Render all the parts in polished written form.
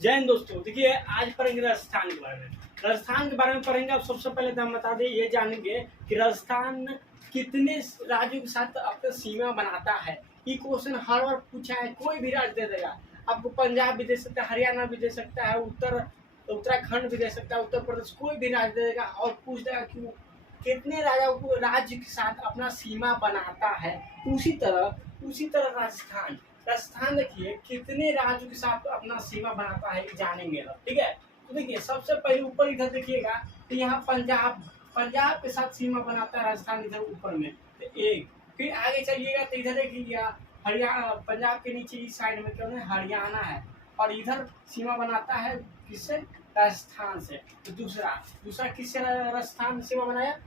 जैन दोस्तों, देखिए आज पढ़ेंगे राजस्थान के बारे में। राजस्थान के बारे में पढ़ेंगे। अब सबसे पहले तो हम बता दें, ये जानेंगे कि राजस्थान कितने राज्यों के साथ अपना सीमा बनाता है। ये क्वेश्चन हर बार पूछा है, कोई भी राज्य दे देगा आपको। पंजाब भी दे सकता है, हरियाणा भी दे सकता है, उत्तराखंड भी दे सकता है, उत्तर प्रदेश, कोई भी राज्य दे देगा और पूछ देगा कि कितने राज्य के साथ अपना सीमा बनाता है। उसी तरह राजस्थान राजस्थान देखिए कितने राज्यों के साथ अपना सीमा बनाता है, ये जानेंगे अब। ठीक है, तो देखिए सबसे पहले ऊपर इधर देखिएगा तो यहाँ पंजाब के साथ सीमा बनाता है राजस्थान, इधर ऊपर में तो एक। फिर आगे चलिएगा तो इधर देखिएगा हरियाणा, पंजाब के नीचे इस साइड में क्यों है हरियाणा है, और इधर सीमा बनाता है किससे, राजस्थान से। तो दूसरा किससे राजस्थान सीमा बनाया,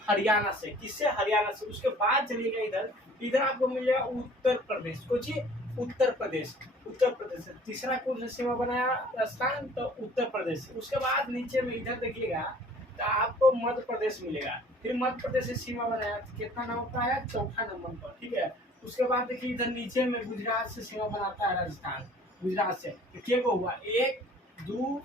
हरियाणा से। किससे, हरियाणा से। उसके बाद चलिएगा इधर आपको मिल जाएगा उत्तर प्रदेश। सोचिए उत्तर प्रदेश तीसरा कौन सा सीमा बनाया राजस्थान, तो उत्तर प्रदेश। उसके बाद नीचे में इधर देखिएगा तो आपको मध्य प्रदेश मिलेगा। फिर मध्य प्रदेश से सीमा बनाया, कितना नंबर पर आया, चौथा नंबर पर। ठीक है, उसके बाद देखिए इधर नीचे में गुजरात से सीमा बनाता है राजस्थान। गुजरात से क्या हुआ, 1 2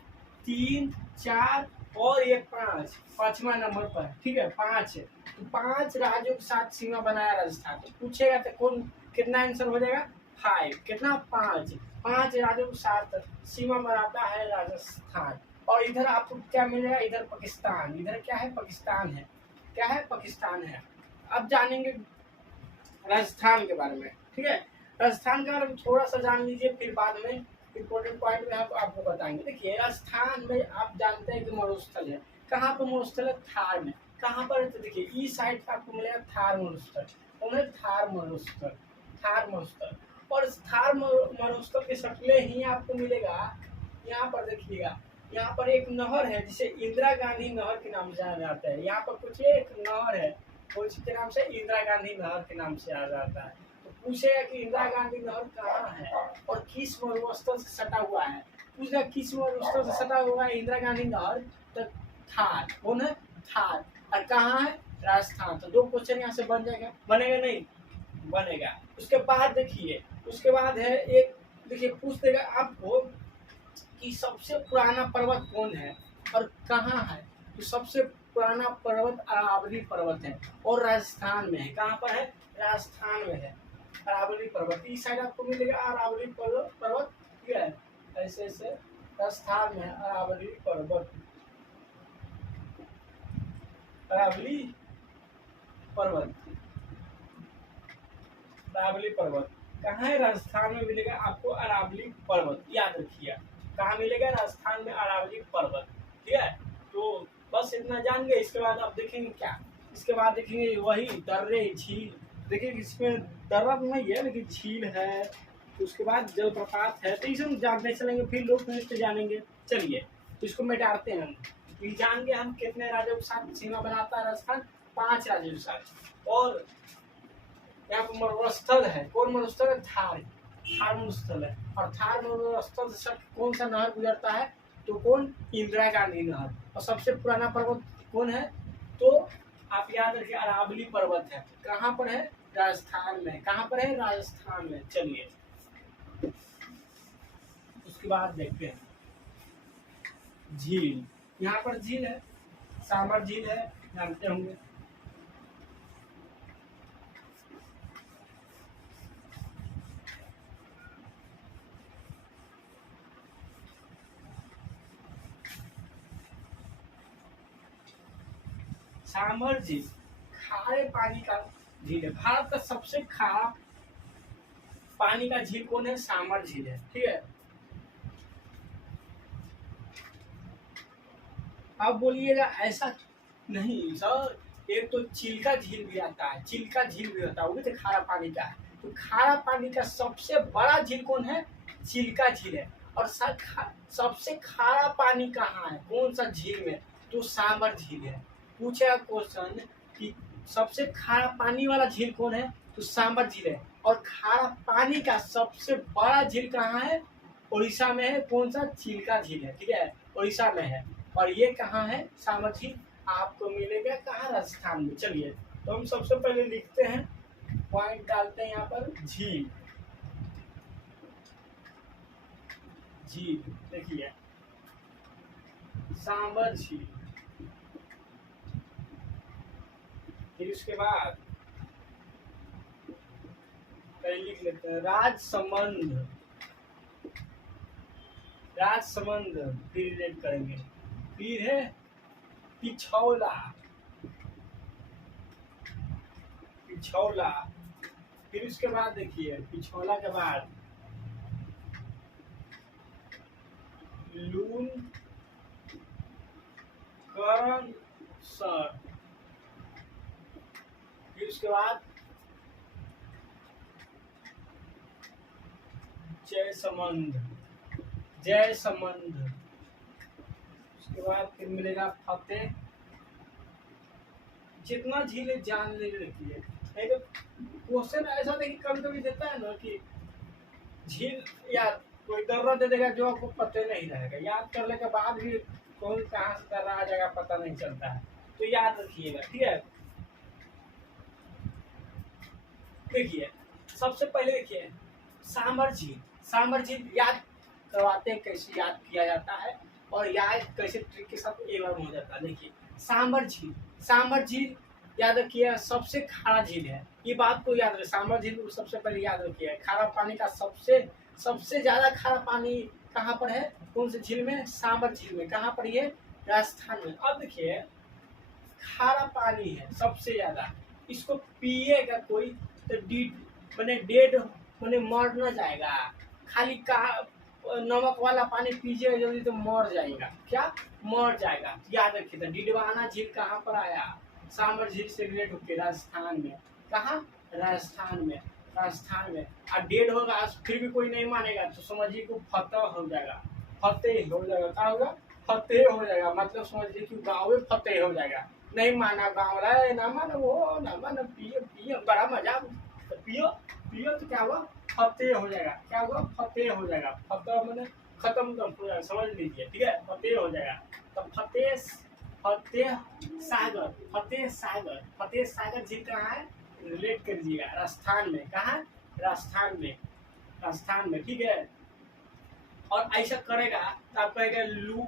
3 4 और ये 5, पांचवा नंबर पर। ठीक है, 5 तो 5 राज्यों के साथ सीमा बनाया राजस्थान। तो पूछेगा तो कौन कितना आंसर हो जाएगा, 5। कितना, 5 राज्यों के साथ सीमा बनाता है राजस्थान। और इधर आपको क्या मिलेगा, इधर पाकिस्तान। इधर क्या है, पाकिस्तान है। क्या है, पाकिस्तान है। अब जानेंगे राजस्थान के बारे में। ठीक है, राजस्थान के बारे में थोड़ा सा जान लीजिए, फिर बाद में इम्पोर्टेंट पॉइंट में आपको बताएंगे। देखिए राजस्थान में आप जानते हैं कि मरुस्थल है। कहाँ पर मरुस्थल है, थार में। कहाँ पर है तो देखिए इस साइड का आपको मिलेगा थार मरुस्थल। थार मरुस्थल और थार मरुस्थल के सटले ही आपको मिलेगा। यहाँ पर देखिएगा, यहाँ पर एक नहर है जिसे इंदिरा गांधी नहर के नाम से जाना जाता है। यहाँ पर कुछ एक नहर है, कौन सी के नाम से, इंदिरा गांधी नहर के नाम से जाना जाता है। पूछेगा कि इंदिरा गांधी नहर कहाँ है और किस मरुस्थल से सटा हुआ है। पूछेगा किस मरुस्थल से सटा हुआ है इंदिरा गांधी नहर, तो थार। कौन है, थार। और कहाँ है, राजस्थान। तो 2 क्वेश्चन यहाँ से बन जाएगा, बनेगा नहीं, बनेगा। उसके बाद देखिए, उसके बाद है एक, देखिए पूछ देगा आपको कि सबसे पुराना पर्वत कौन है और कहाँ है। तो सबसे पुराना पर्वत अरावली पर्वत है और राजस्थान में है। कहाँ पर है, राजस्थान में है अरावली पर्वत। इस साइड आपको मिलेगा अरावली पर्वत। ठीक है, ऐसे ऐसे राजस्थान में है अरावली पर्वत। अरावली पर्वत कहाँ है, राजस्थान में मिलेगा आपको अरावली पर्वत। याद रखिए कहाँ मिलेगा, राजस्थान में अरावली पर्वत। ठीक है, तो बस इतना जान गए। इसके बाद आप देखेंगे क्या, इसके बाद देखेंगे वही दर्रे झील। देखिए इसमें दर्रा नहीं है लेकिन झील है। तो उसके बाद जलप्रपात है। तो इसे हम जानते चलेंगे, फिर लोक नृत्य जानेंगे। चलिए तो इसको मिटाते हैं हम। ये जान गए हम कितने राज्यों के साथ सीमा बनाता है राजस्थान, 5 राज्यों के साथ। और यहाँ पर मरुस्थल है, कौन मरुस्थल है, थार मरुस्थल है। और थार मरुस्थल से कौन सा नहर गुजरता है, तो कौन, इंदिरा गांधी नहर। और सबसे पुराना पर्वत कौन है, तो आप याद रखिए अरावली पर्वत है। कहाँ पर है, राजस्थान में। कहाँ पर है, राजस्थान में। चलिए उसके बाद देखते हैं झील। यहाँ पर झील है, सामर झील है, जानते होंगे। सामर झील खारे पानी का झील है। भारत का सबसे खारा पानी का झील कौन है, सामर झील है। ठीक है, अब बोलिएगा ऐसा नहीं सर, एक तो चिल्का झील भी आता है, चिल्का झील भी होता है, वो भी तो खारा पानी का है। तो खारा पानी का सबसे बड़ा झील कौन है, चिल्का झील है। और सबसे खारा पानी कहाँ है, कौन सा झील में, तो सामर झील है। पूछेगा क्वेश्चन कि सबसे खारा पानी वाला झील कौन है, तो सामर झील है। और खारा पानी का सबसे बड़ा झील कहाँ है, उड़ीसा में है। कौन सा, चिल्का झील है। ठीक है, उड़ीसा में है। और ये कहाँ है, सामर झील आपको मिलेगा कहाँ, राजस्थान में। चलिए तो हम सबसे पहले लिखते हैं, पॉइंट डालते हैं यहाँ पर, झील। झील, देखिए सांबर झील। फिर उसके बाद लिख लेते हैं राजसमंद, राजसमंद फिर रिलेट करेंगे। फिर है पिछौला, पिछौला। फिर उसके बाद देखिए पिछौला के बाद लून करण सर। फिर उसके बाद जयसमंद, जयसमंद। उसके बाद फिर मिलेगा फतेह। जितना झील है जान ले रखिए, नहीं तो क्वेश्चन ऐसा देखिए कभी कभी देता है ना कि झील याद कोई दर्रा दे देगा जो आपको पता नहीं रहेगा, याद करने के बाद भी कौन कहाँ से दर्रा आ जाएगा पता नहीं चलता है, तो याद रखिएगा। ठीक है, देखिए सबसे पहले देखिए सांबर झील, सांबर झील याद करवाते हैं कैसे याद किया जाता है और याद कैसे ट्रिक के साथ एक बार हो जाता है। देखिए सांबर झील, सांबर झील याद रखिए सबसे खारा झील है, ये बात को याद रखिए। सांबर झील सबसे पहले याद रखिए खारा पानी का सबसे सबसे ज्यादा खारा पानी कहाँ पर है, कौन से झील में, सांबर झील में। कहाँ पर ये, राजस्थान में। अब देखिए खारा पानी है सबसे ज्यादा, इसको पिएगा कोई तो मैंने डेड मैंने मर न जाएगा, खाली का नमक वाला पानी पीजिएगा जल्दी तो मर जाएगा। क्या, मर जाएगा। याद रखिए तो डिडवाना झील कहाँ पर आया, सांबर झील से रिलेट होकर राजस्थान में। कहाँ, राजस्थान में, राजस्थान में। और डेड होगा फिर भी कोई नहीं मानेगा तो समझिए कि फतेह हो जाएगा, फतेह हो जाएगा। क्या होगा, फतेह हो जाएगा, मतलब समझिए कि गाँव में फतेह हो जाएगा। नहीं माना गाँव वाला, ना मानो वो, ना मानो पियो पियो, बड़ा मजा, तो पियो पियो तो क्या हुआ, फतेह हो जाएगा। क्या हुआ, फतेह हो जाएगा। फतेह मैंने खत्म कर हो जाएगा, समझ लीजिए। ठीक है, फतेह हो जाएगा। तो फतेह, फतेह सागर, फतेह सागर, फतेह सागर झील कहाँ है, रिलेट कर दीजिएगा, राजस्थान में। कहाँ, राजस्थान में, राजस्थान में। ठीक है, और ऐसा करेगा तो आप कहेगा लू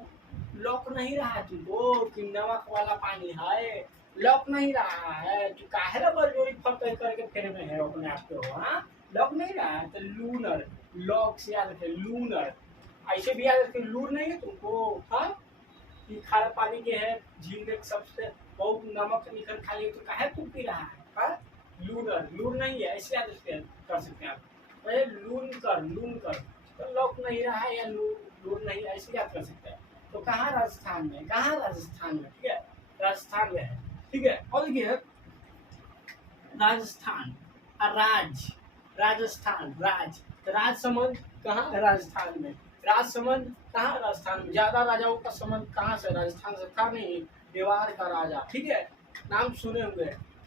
लॉक नहीं रहा है तुमको कि नमक वाला पानी है, लॉक नहीं रहा है तो काहे ना बलजोरी फतेह करके फेर में है अपने आप को। हाँ, लॉक नहीं रहा है तो लूनर, लॉक से याद रखे लूनर। ऐसे भी याद रखे लूर नहीं है तुमको। हाँ, कि खारा पानी के है झील में सबसे बहुत नमक निकल खाली तो काहे तुम पी रहा है। हाँ, लूनर, लूर नहीं है, ऐसे याद कर सकते हैं आप। अरे लून कर, लून कर, तो लॉक नहीं रहा है या लूर नहीं, ऐसे याद कर सकते हैं। तो कहाँ, राजस्थान में। कहाँ, राजस्थान में। ठीक है, राजस्थान में है। ठीक है, और देखिए राजस्थान और राजस्थान, राजसमंद कहाँ, राजस्थान में। राजसमंद कहाँ, राजस्थान में। ज्यादा राजाओं का संबंध कहाँ से, राजस्थान से था। नहीं, मेवाड़ का राजा। ठीक है, नाम सुने होंगे।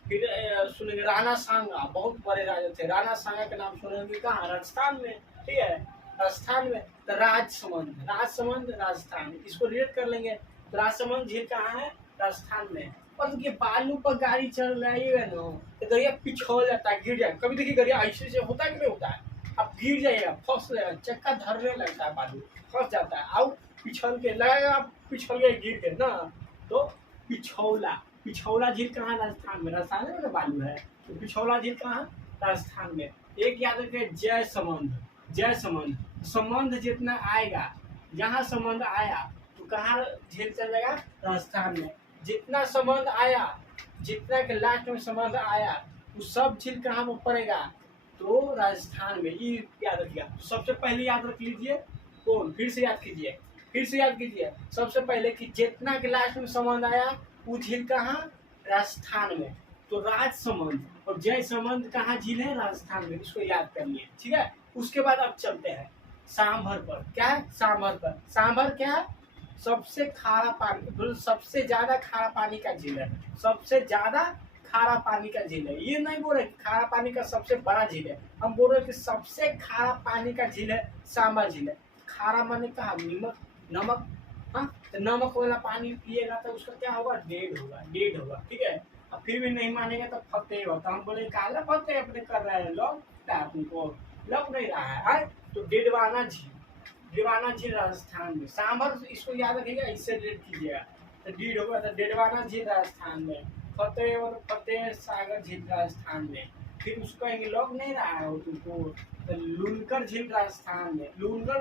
फिर सुनेंगे राणा सांगा, बहुत बड़े राजा थे, राणा सांगा के नाम सुने होंगे। कहाँ, राजस्थान में। ठीक है, राजस्थान में। तो राजसमंद, राजसमंद राजस्थान, इसको रिलेट कर लेंगे। तो राजसमंद झील कहाँ है, राजस्थान में। और देखिए बालू पर गाड़ी चल रही है ना तो गरिया पिछड़ जाता है, गिर जाए। कभी देखिए गरिया ऐसे से होता है कि नहीं होता है, अब गिर जाएगा, फंस जाएगा, चक्का धरने लगता है, बालू फंस जाता है। आओ पिछल के लगेगा, आप पिछल गए गिर के ना, तो पिछौला, पिछौला झील कहाँ, राजस्थान में। राजस्थान में बालू है तो पिछौला झील कहाँ, राजस्थान में। एक याद रखिए जयसमंद, जयसमंद। संबंध जितना आएगा, जहाँ संबंध आया तो कहाँ झील चल जाएगा, राजस्थान में। जितना संबंध आया, जितना के लास्ट में संबंध आया वो सब झील कहाँ पर पड़ेगा, तो राजस्थान में। ये याद रखिएगा। सबसे पहले याद रख लीजिए कौन, फिर से याद कीजिए, फिर से याद कीजिए। सबसे पहले कि जितना के लास्ट में संबंध आया वो झील कहाँ, राजस्थान में। तो राजसमंद और जयसमंद कहाँ झील है, राजस्थान में। इसको याद करिए। ठीक है, उसके बाद अब चलते हैं सांभर पर। क्या है, सांभर पर। सांभर क्या है, सबसे खारा पानी, सबसे ज्यादा खारा पानी का झील है, सबसे ज्यादा खारा पानी का झील है। ये नहीं बोल रहे खारा पानी का सबसे बड़ा झील है, हम बोल रहे कि सबसे खारा पानी का झील है सांभर झील है। खारा माने कहा, नमक, नमक। हाँ, तो नमक वाला पानी पिएगा तो उसका क्या होगा, डेड होगा, डेड होगा। ठीक है, अब फिर भी नहीं मानेगा तो फतेह होता। हम बोले काला फतेह अपने कर रहे हैं, लॉक तुमको लॉक नहीं रहा है। तो डेडवाना झील, डेडवाना झील राजस्थान में। सांभर इसको याद रखिएगा, इससे रिलेट कीजिएगा। तो डीड होगा तो डेडवाना झील राजस्थान में, फतेह और फतेह सागर झील राजस्थान में। फिर उसको कहेंगे लॉक नहीं रहा है वो तुमको, तो लूनकर झील राजस्थान में। लूनकर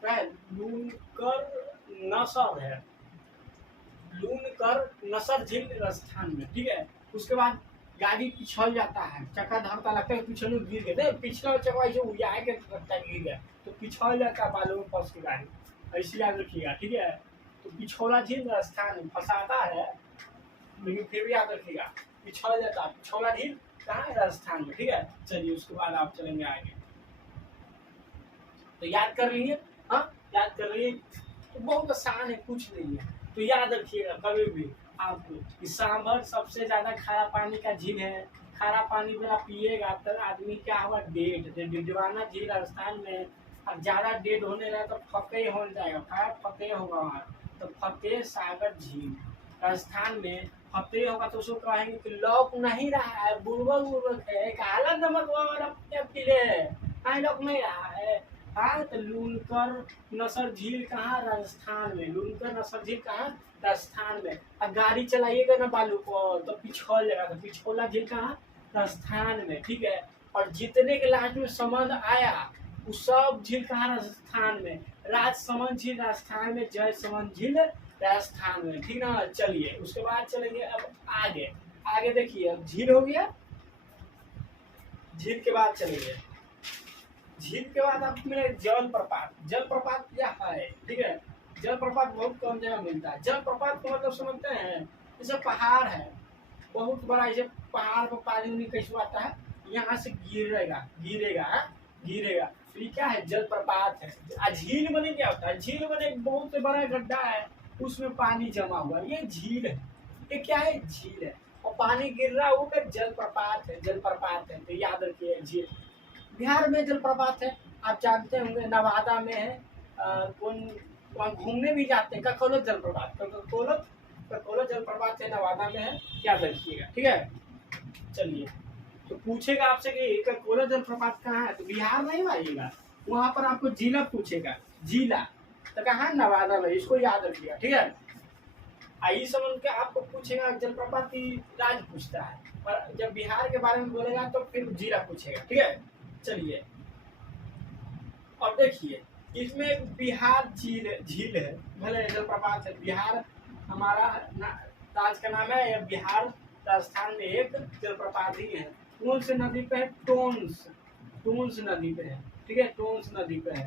क्या है? लूनकर नसर है, लूनकर नसर झील राजस्थान में, ठीक है। उसके बाद गाड़ी पिछल जाता है, चक्का धरता लगता है पीछे लोग गिर गए, पिछला चक्का जो उड़ाए के लगता है गिर गया तो पिछल जाता है बालू में फंस के गाड़ी, ऐसे याद रखिएगा, ठीक है। तो पिछौला झील राजस्थान में फंसाता है, लेकिन फिर भी याद रखिएगा पिछल जाता है। पिछौला झील कहाँ है? राजस्थान में, ठीक है। चलिए उसके बाद आप चलेंगे आगे, तो याद कर लीजिए। हाँ, याद कर लीजिए, तो बहुत आसान है, कुछ नहीं है। तो याद रखिएगा कभी भी आपको कि सांभर सबसे ज्यादा खारा पानी का झील है। खारा पानी जब आप पिएगा तो आदमी क्या होगा? डेड। डिडवाना झील राजस्थान में, अब ज्यादा डेड होने लगा तो फतेह हो जाएगा, क्या फतेह होगा वहाँ, तो फतेह सागर झील राजस्थान में फतेह होगा। तो उसको कहेंगे कि लॉक नहीं रहा है, बुर्बक बुर्बक है, काला नमक वाला पीले है, लॉक नहीं रहा है। हाँ, तो लूनकर नसर झील कहाँ? राजस्थान में। लूनकर नसर झील कहाँ? राजस्थान में। अब गाड़ी चलाइएगा ना बालू पर तो पिछल जाएगा, तो पिछोला झील कहाँ? राजस्थान में, ठीक है। और जितने के लास्ट में संबंध आया वो सब झील कहाँ? राजस्थान में। राजसमंद झील राजस्थान में, जय समंद झील राजस्थान में, ठीक ना। चलिए उसके बाद चलेंगे अब आगे। आगे देखिए, अब झील हो गया, झील के बाद चलेंगे, झील के बाद आप मिले जलप्रपात। जलप्रपात क्या है? ठीक है, जलप्रपात बहुत कम जगह मिलता है। जलप्रपात को मतलब समझते हैं, जैसे पहाड़ है बहुत बड़ा, जैसे पहाड़ पर पानी कैसे आता है, यहाँ से गिरेगा गिरेगा गिरेगा, तो ये क्या है? जलप्रपात है। झील बने क्या होता है? झील बने बहुत बड़ा गड्ढा है, उसमें पानी जमा हुआ, ये झील है। ये क्या है? झील है। और पानी गिर रहा है, वो जलप्रपात है, जलप्रपात है। तो याद रखिए झील। बिहार में जलप्रपात है, आप जानते होंगे, नवादा में है। कौन वहाँ घूमने भी जाते हैं, ककोलत जलप्रपात, ककोलत जलप्रपात है, नवादा में है, याद रखिएगा, ठीक है। चलिए, तो पूछेगा आपसे कि ककोलत जलप्रपात कहाँ है, तो बिहार नहीं मारिएगा, वहाँ पर आपको जिला पूछेगा, जिला तो कहाँ? नवादा में, इसको याद रखिएगा, ठीक है। आई समझ के आपको पूछेगा जलप्रपात की राज्य पूछता है, और जब बिहार के बारे में बोलेगा तो फिर जिला पूछेगा, ठीक है। चलिए, और देखिए इसमें बिहार झील है, भले जलप्रपात है। बिहार हमारा राज्य का नाम है, या बिहार राजस्थान में एक जलप्रपात ही है। कौन से नदी पे है? टोंस, टोंस नदी पे है, ठीक है, टोंस नदी पे है,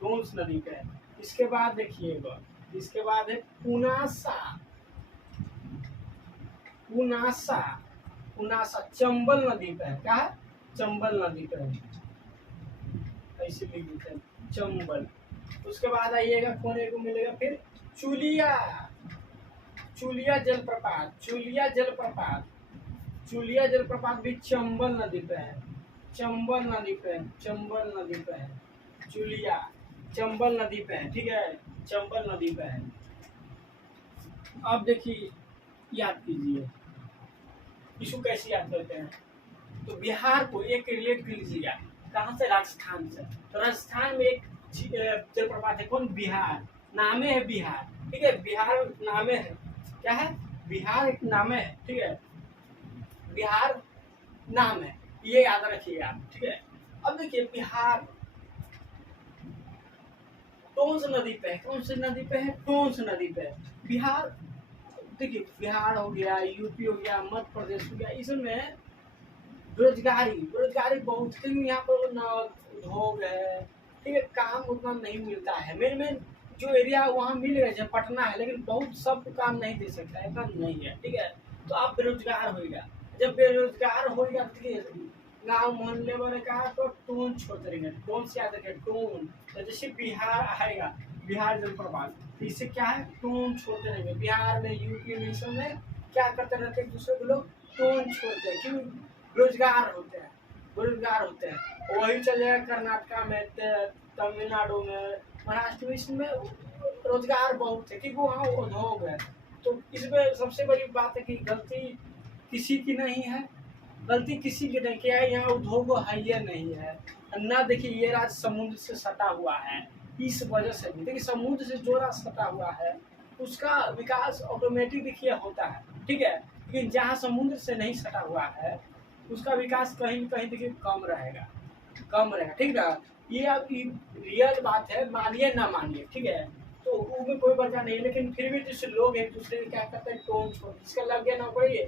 टोंस नदी पे है। इसके बाद देखिएगा, इसके बाद है पुनासा, पुनासा, पुनासा चंबल नदी पे है। क्या है? चंबल नदी पे है, ऐसे लिख देते हैं चंबल। उसके बाद आइएगा, कोने को मिलेगा फिर चुलिया, चुलिया जलप्रपात, चुलिया जलप्रपात, चुलिया जलप्रपात भी चंबल नदी पे है, चंबल नदी पे है, चंबल नदी पे है, चुलिया चंबल नदी पे है, ठीक है, चंबल नदी पे है। अब देखिए, याद कीजिए इसको कैसे याद करते हैं। तो बिहार को एक रिलेट कर लीजिएगा, कहाँ से? राजस्थान से। तो राजस्थान में एक जलप्रपात है, कौन? बिहार, नामे है बिहार, ठीक है, बिहार नामे है। क्या है? बिहार एक नामे है, ठीक है, बिहार नाम है, ये याद रखिएगा, ठीक है। अब देखिए बिहार टोंस नदी पे है, कौन सी नदी पे है? टोंस नदी पे है बिहार। देखिए बिहार हो गया, यूपी हो गया, मध्य प्रदेश हो गया, इसमें बेरोजगारी, बेरोजगारी बहुत, क्योंकि यहाँ पर ना उद्योग है, ठीक है, काम उतना नहीं मिलता है। मेन मेन जो एरिया वहाँ मिल गया, जैसे पटना है, लेकिन बहुत सब काम नहीं दे सकता है, इतना नहीं है, ठीक है। तो आप बेरोजगार होगा, जब बेरोजगार होगा तो गाँव मोहल्ले वाले कहा तो टोन छोड़ देंगे, टोन से याद रखें, टोन। तो जैसे बिहार आएगा, बिहार जलप्रपात, तो इससे क्या है? टोन छोड़ते रहेंगे। बिहार में, यूपी में, सब में क्या करते रहते हैं? दूसरे को लोग टोन छोड़ते हैं, क्यों? बेरोजगार होते हैं, बेरोजगार होते हैं। वही चलेगा कर्नाटका में, तमिलनाडु में, महाराष्ट्र में, इसमें रोजगार बहुत है, क्योंकि वहाँ उद्योग है। तो इसमें सबसे बड़ी बात है कि गलती किसी की नहीं है, गलती किसी की नहीं, क्या है? यहाँ उद्योग है नहीं है, ना देखिए ये राज्य समुद्र से सटा हुआ है, इस वजह से भी देखिए समुद्र से जो राज्य सटा हुआ है उसका विकास ऑटोमेटिक देखिए होता है, ठीक है। लेकिन जहाँ समुद्र से नहीं सटा हुआ है उसका विकास कहीं न कहीं देखिए कम रहेगा, कम रहेगा, ठीक ना। ये आपकी रियल बात है, मानिए ना मानिए, ठीक है। तो उसमें कोई वजह नहीं है, लेकिन फिर भी जैसे लोग एक दूसरे के क्या करते हैं टोन छोड़, जिसका लग गया नौकरी है,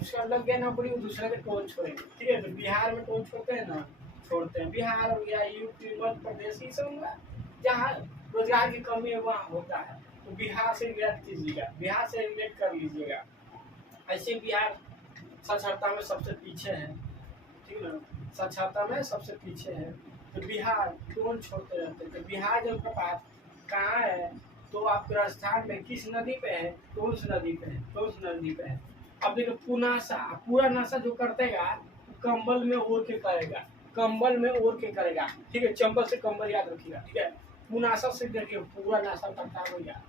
जिसका लग गया नौकरी वो दूसरे के टोन छोड़ेंगे, ठीक है। तो बिहार में टोन छोड़ते हैं ना, छोड़ते हैं। बिहार हो गया, यूपी, मध्य प्रदेश, ये सब में जहाँ रोजगार की कमी है वहाँ होता है, तो बिहार से रिलेट कीजिएगा, बिहार से रिलेट कर लीजिएगा। ऐसे बिहार साक्षरता में सबसे पीछे है, ठीक है ना, साक्षरता में सबसे पीछे है। तो बिहार टोन छोड़ते रहते हैं। तो बिहार जलप्रपात कहाँ है, तो आपके राजस्थान में किस नदी पे है, टोंस नदी पे है, टोंस नदी पे है। अब देखो पुनासा, पूरा नशा जो करतेगा कंबल में ओढ़ के करेगा, कंबल में ओढ़ के करेगा, ठीक है। चंबल से कंबल याद रखिएगा, ठीक है। पुनासा से देखिए पूरा नशा करता है भैया,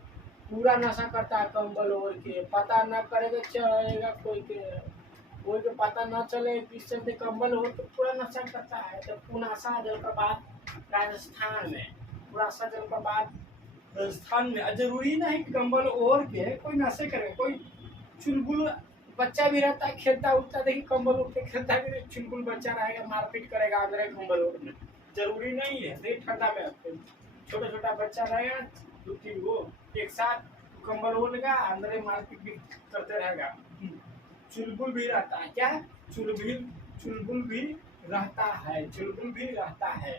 पूरा नशा करता है कंबल ओढ़ के, पता न करेगा चलेगा कोई के पता न चले किस चलते कंबल ओढ़ के पूरा नशा करता है। तो पुनासा जलप्रपात राजस्थान में, पुनासा जलप्रपात राजस्थान में। जरूरी नहीं कि कंबल ओढ़ के कोई नशे करे, कोई चुलबुल बच्चा भी रहता है खेलता उठता, देखिए कंबल उठ के खेलता है, चुलबुल बच्चा रहेगा मारपीट करेगा अंदर कंबल ओढ़ में, जरूरी नहीं है। देखिए ठंडा में छोटा छोटा बच्चा रहेगा 2-3 गो एक साथ, कंबल ओढ़ेगा अंदर मारपीट भी करते रहेगा। चुलबुल भी रहता है, क्या चुलबुल भी रहता है, चुलबुल भी रहता है,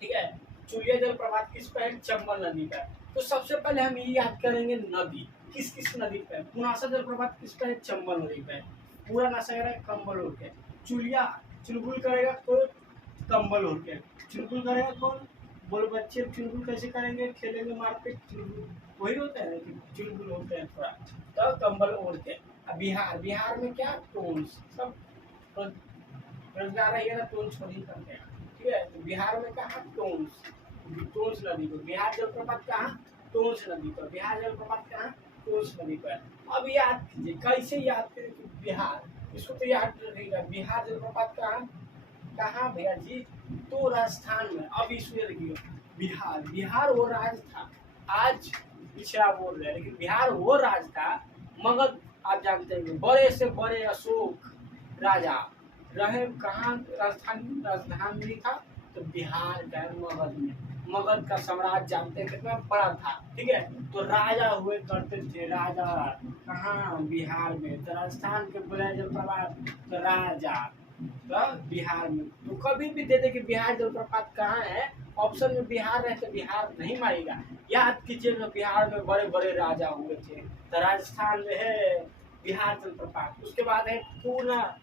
ठीक है। चुलिया जलप्रपात किस पे है, चंबल नदी पे। तो सबसे पहले हम ये याद करेंगे नदी किस किस नदी पे। पुनासा जलप्रपात किस पे है, चंबल नदी पे। पूरा नशा करेगा कंबल ओढ़ के, चुलिया चुलबुल करेगा तो कंबल ओढ़ के, चुलबुल करेगा कौन, बोलो बच्चे चुलबुल कैसे करेंगे, खेलेंगे मारपीट, चुलबुल वही होता है कि चुलबुल होते हैं थोड़ा, तो कंबल ओढ़ के। अब बिहार में क्या टोन्स सब रोजगार रहिएगा, टोन छोड़ी करते हैं, ठीक है। तो बिहार में कहाँ टोन्स, टोन्स नदी पर। बिहार जलप्रपात कहाँ, टोन्स नदी पर। बिहार जलप्रपात कहाँ, टोन्स नदी पर। अब याद कीजिए, कैसे याद करें कि बिहार, इसको तो याद रखिएगा। बिहार जलप्रपात कहाँ कहाँ भैया जी, तो राजस्थान में। अब इसमें देखिए बिहार वो राज्य था, आज पिछड़ा बोल रहे हैं, लेकिन बिहार वो राज्य था। मगध आप जानते हैं बड़े से बड़े अशोक राजा रहे कहाँ, राजधान में था, तो बिहार का मगध में। मगध का साम्राज्य जानते हैं कितना बड़ा था, ठीक है। तो राजा हुए करते थे, राजा कहाँ, बिहार में। तो राजस्थान के बोले जलप्रपात तो राजा, तो बिहार में। तो कभी भी दे दे कि बिहार जलप्रपात कहाँ है, ऑप्शन में बिहार है तो बिहार नहीं मारेगा। याद कीजिएगा बिहार में बड़े बड़े राजा हुए थे, तो राजस्थान में है बिहार जलप्रपात। उसके बाद है पूरा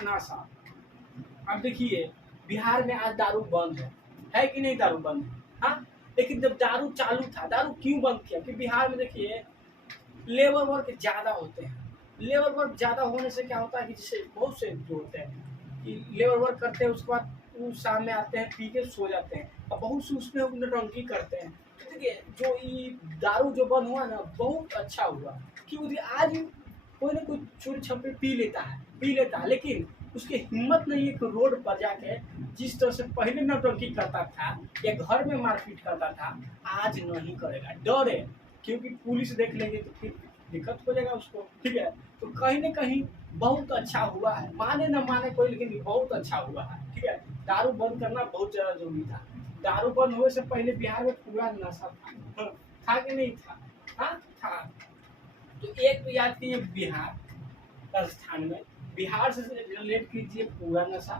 नासा। अब देखिए बिहार में आज दारू बंद है कि नहीं, दारू बंद है, हाँ। लेकिन जब दारू चालू था, दारू क्यों बंद किया, कि बिहार में देखिए लेबर वर्क ज्यादा होते हैं। लेबर वर्क ज्यादा होने से क्या होता है कि जैसे बहुत से जो होते हैं कि लेबर वर्क करते हैं, उसके बाद वो शाम में आते हैं पी के सो जाते हैं, और बहुत से उसमें नौटंकी करते हैं। तो देखिए जो ये दारू जो बंद हुआ ना, बहुत अच्छा हुआ, क्योंकि आज कोई ना कोई चोरी छपे पी लेता है, लेकिन उसकी हिम्मत नहीं है कि रोड पर जाके जिस तरह से पहले नौटंकी करता था या घर में मारपीट करता था, आज नहीं करेगा, डर है। क्योंकि पुलिस देख लेंगे तो फिर दिक्कत हो जाएगा उसको, ठीक है। तो कहीं ना कहीं बहुत अच्छा हुआ है, माने न माने कोई, लेकिन बहुत अच्छा हुआ है, ठीक है। दारू बंद करना बहुत ज्यादा जरूरी था। दारू बंद होने से पहले बिहार में पूरा नशा था कि नहीं था, हाँ था। तो एक तो याद कीजिए बिहार, राजस्थान में बिहार से रिलेट कीजिए पूरा नशा,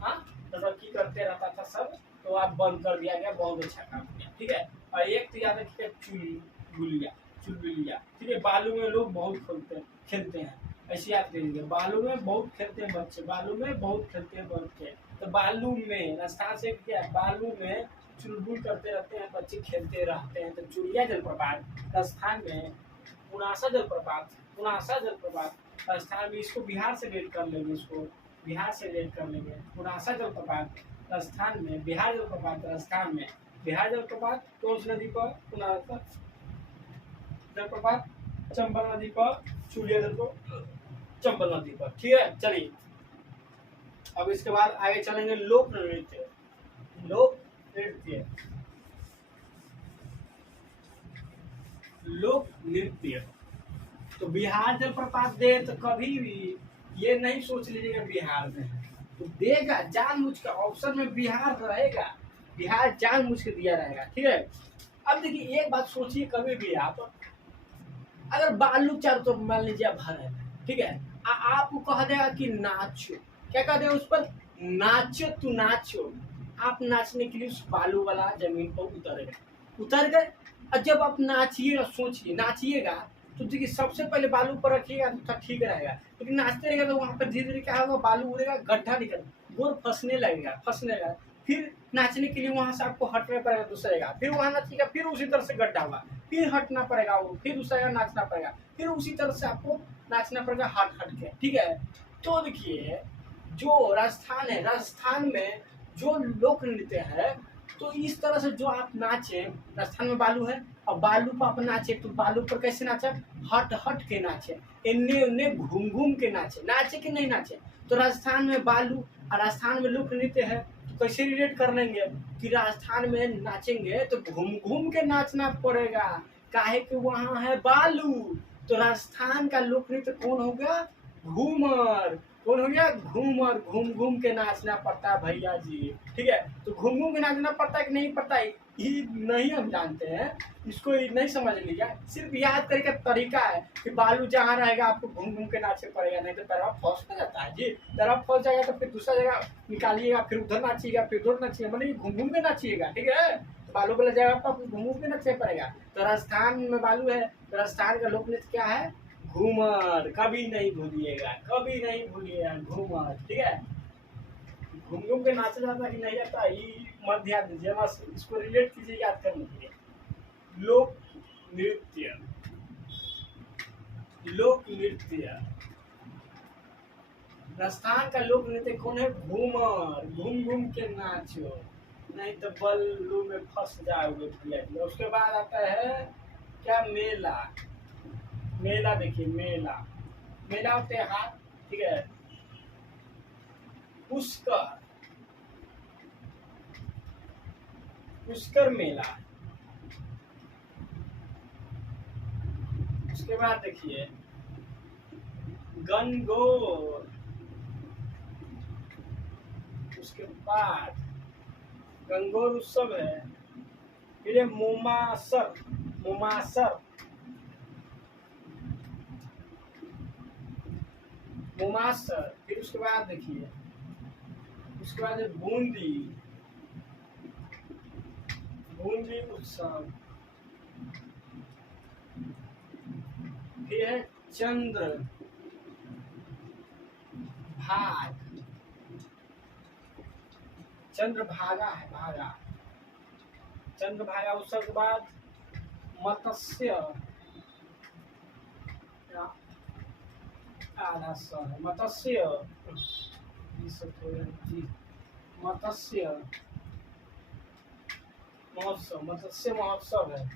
हाँ, तरक्की करते रहता था सब, तो आप बंद कर दिया गया, बहुत अच्छा काम किया, ठीक है। और एक तो याद रखिए चुलबुलिया, ठीक है। बालू में लोग बहुत खेलते हैं, ऐसे याद करेंगे, बालू में बहुत खेलते हैं बच्चे, बालू में बहुत खेलते हैं बच्चे। तो बालू में राजस्थान से क्या है, बालू में चुलबुल करते रहते हैं बच्चे, खेलते रहते हैं। तो चुलिया जलप्रपात राजस्थान में, पुनासा जलप्रपात राजस्थान में, इसको बिहार से रिलेट कर लेंगे, इसको बिहार से रिलेट कर लेंगे। पुनासा जलप्रपात राजस्थान में, बिहार जलप्रपात राजस्थान में। बिहार जलप्रपात टोंस नदी पर, पुनासा जलप्रपात चंबल नदी पर, चुलिया जलप्रपात चंबल नदी पर, ठीक है। चलिए अब इसके बाद आगे चलेंगे लोक नृत्य। लोक नृत्य, लोक नृत्य। तो बिहार जलप्रपात दे तो कभी भी ये नहीं सोच लीजिएगा बिहार में है। तो देगा जानबूझ के ऑप्शन में बिहार रहेगा, बिहार जानबूझ के दिया रहेगा, ठीक है। अब देखिए एक बात सोचिए, कभी भी आप अगर बालू चारों तरफ मान लीजिए भर है, ठीक है, आपको कह देगा कि नाचो, क्या कह देगा उस पर, नाचो तू नाचो। आप नाचने के लिए उस बालू वाला जमीन पर उतर गए, उतर गए। और जब आप नाचिएगा, सोचिए नाचिएगा, तो देखिए सबसे पहले बालू पर रखिएगा तो ठीक रहेगा, लेकिन नाचते रहेगा तो वहाँ पर धीरे धीरे क्या होगा, बालू उड़ेगा, गड्ढा निकल, गोर फंसने लगेगा। फिर नाचने के लिए वहां से आपको हटना पड़ेगा दूसरे जगह, फिर वहां नाचिएगा, फिर उसी तरह से गड्ढा होगा, फिर हटना पड़ेगा, वो फिर दूसरा जगह नाचना पड़ेगा, फिर उसी तरह से आपको नाचना पड़ेगा हट के, ठीक है। तो देखिए जो राजस्थान है, राजस्थान में जो लोक नृत्य है, तो इस तरह से जो आप नाचे, राजस्थान में बालू है और बालू पर आप नाचे, तो बालू पर कैसे नाचे, हट के नाचे, इन्ने उन्ने घूम घूम के नाचे, नाचे कि नहीं नाचे। तो राजस्थान में बालू और राजस्थान में लोक नृत्य है, तो कैसे रिलेट कर लेंगे कि राजस्थान में नाचेंगे तो घूम घूम के नाचना पड़ेगा, काहे कि वहाँ है बालू। तो राजस्थान का लोक नृत्य कौन हो गया, घूमर। कौन हो गया, घूमर। घूम घूम के नाचना पड़ता है भैया जी, ठीक है। तो घूम घूम के नाचना पड़ता है कि नहीं पड़ता है, ये नहीं हम जानते हैं, इसको नहीं समझ लीजिए, सिर्फ याद करने का तरीका है कि बालू जहाँ रहेगा आपको घूम घूम के नाचना पड़ेगा, नहीं तो पैर फंस हो जाता है जी। पैर फंस जाएगा तो फिर दूसरा जगह निकालिएगा, फिर उधर नाचिएगा, फिर उधर नाचिएगा, मतलब घूम घूम के नाचिएगा, ठीक है। तो बालू वाला जगह पर आपको घूम घूम के नाचना पड़ेगा। तो राजस्थान में बालू है, तो राजस्थान का लोक नृत्य क्या है, घूमर। कभी नहीं भूलिएगा, कभी नहीं भूलिएगा, घूमर, ठीक है। घूम घूम के नाचा जाता कि नहीं जाता, ये मत ध्यान दीजिए, बस इसको रिलेट कीजिए, याद करने के लिए। लोक नृत्य, लोक नृत्य, राजस्थान का लोक नृत्य कौन है, घूमर। घूम घूम के नाचो, नहीं तो बल्लू में फंस जाओगे भैया। उसके बाद आता है क्या, मेला। मेला देखिए, मेला, मेला त्योहार, ठीक है। पुष्कर, पुष्कर मेला। उसके बाद देखिए गणगौर, उसके बाद गणगौर उत्सव है, फिर मोमासर, मोमासर, मोमासर। फिर उसके बाद देखिए, उसके बाद है बूंदी, बूंदी उत्सव। फिर है चंद्र भाग, चंद्रभागा है, भागा, चंद्रभागा उत्सव के बाद मत्स्य, आधा स है, मत्स्य, मत्स्य महोत्सव, मत्स्य महोत्सव है,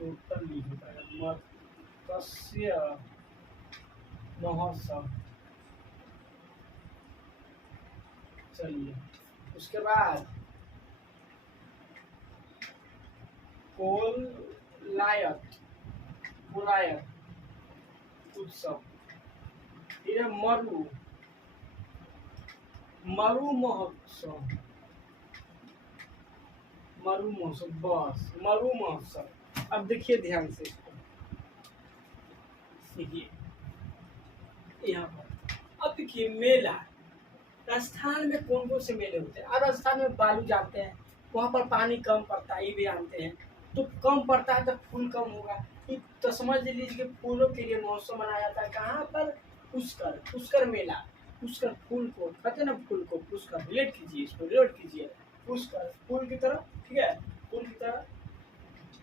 टोटल मत्स्य महोत्सव। चलिए उसके बाद कोलायत, कोलायत उत्सव। फिर मरु, मरु महोत्सव, मरु महोत्सव, बस मरु महोत्सव। अब देखिए ध्यान से, देखिए यहाँ पर, अब देखिए मेला, राजस्थान में कौन कौन से मेले होते हैं। और राजस्थान में बालू जाते हैं, वहाँ पर पानी कम पड़ता है, ये भी जानते हैं, तो कम पड़ता है तो फूल कम होगा, तो समझ लीजिए कि फूलों के लिए महोत्सव मनाया जाता है। कहाँ पर, पुष्कर, पुष्कर मेला। पुष्कर फूल को कहते हैं ना, फूल को पुष्कर, रिलेट कीजिए, इसको रिलेट कीजिए, पुष्कर फूल की तरह, ठीक है, फूल की तरह,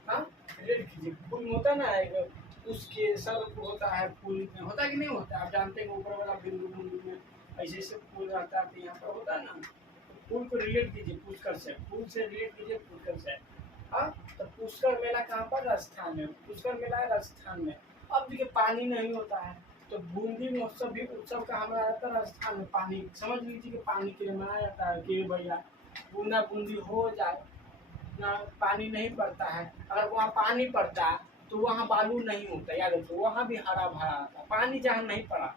हाँ रिलेट कीजिए। फूल होता है ना, उसके सर होता है, फूल में होता है कि नहीं होता, आप जानते हैं ऊपर वाला बिंदु बिंदु में ऐसे ऐसे फूल रहता है, तो यहाँ पर होता है ना, तो फूल को रिलेट कीजिए पुष्कर से, फूल से रिलेट कीजिए पुष्कर से। हाँ, तो पुष्कर मेला कहाँ पर, राजस्थान में, पुष्कर मेला है राजस्थान में। अब देखिए पानी नहीं होता है, तो बूंदी महोत्सव भी उत्सव का हमारा रहता है राजस्थान में। पानी समझ लीजिए कि पानी के लिए मनाया जाता है कि भैया बूंदा बूंदी हो जाए ना, पानी नहीं पड़ता है। अगर वहाँ पानी पड़ता है तो वहाँ बालू नहीं होता, याद रखिए, वहाँ भी हरा भरा आता है। पानी जहाँ नहीं पड़ा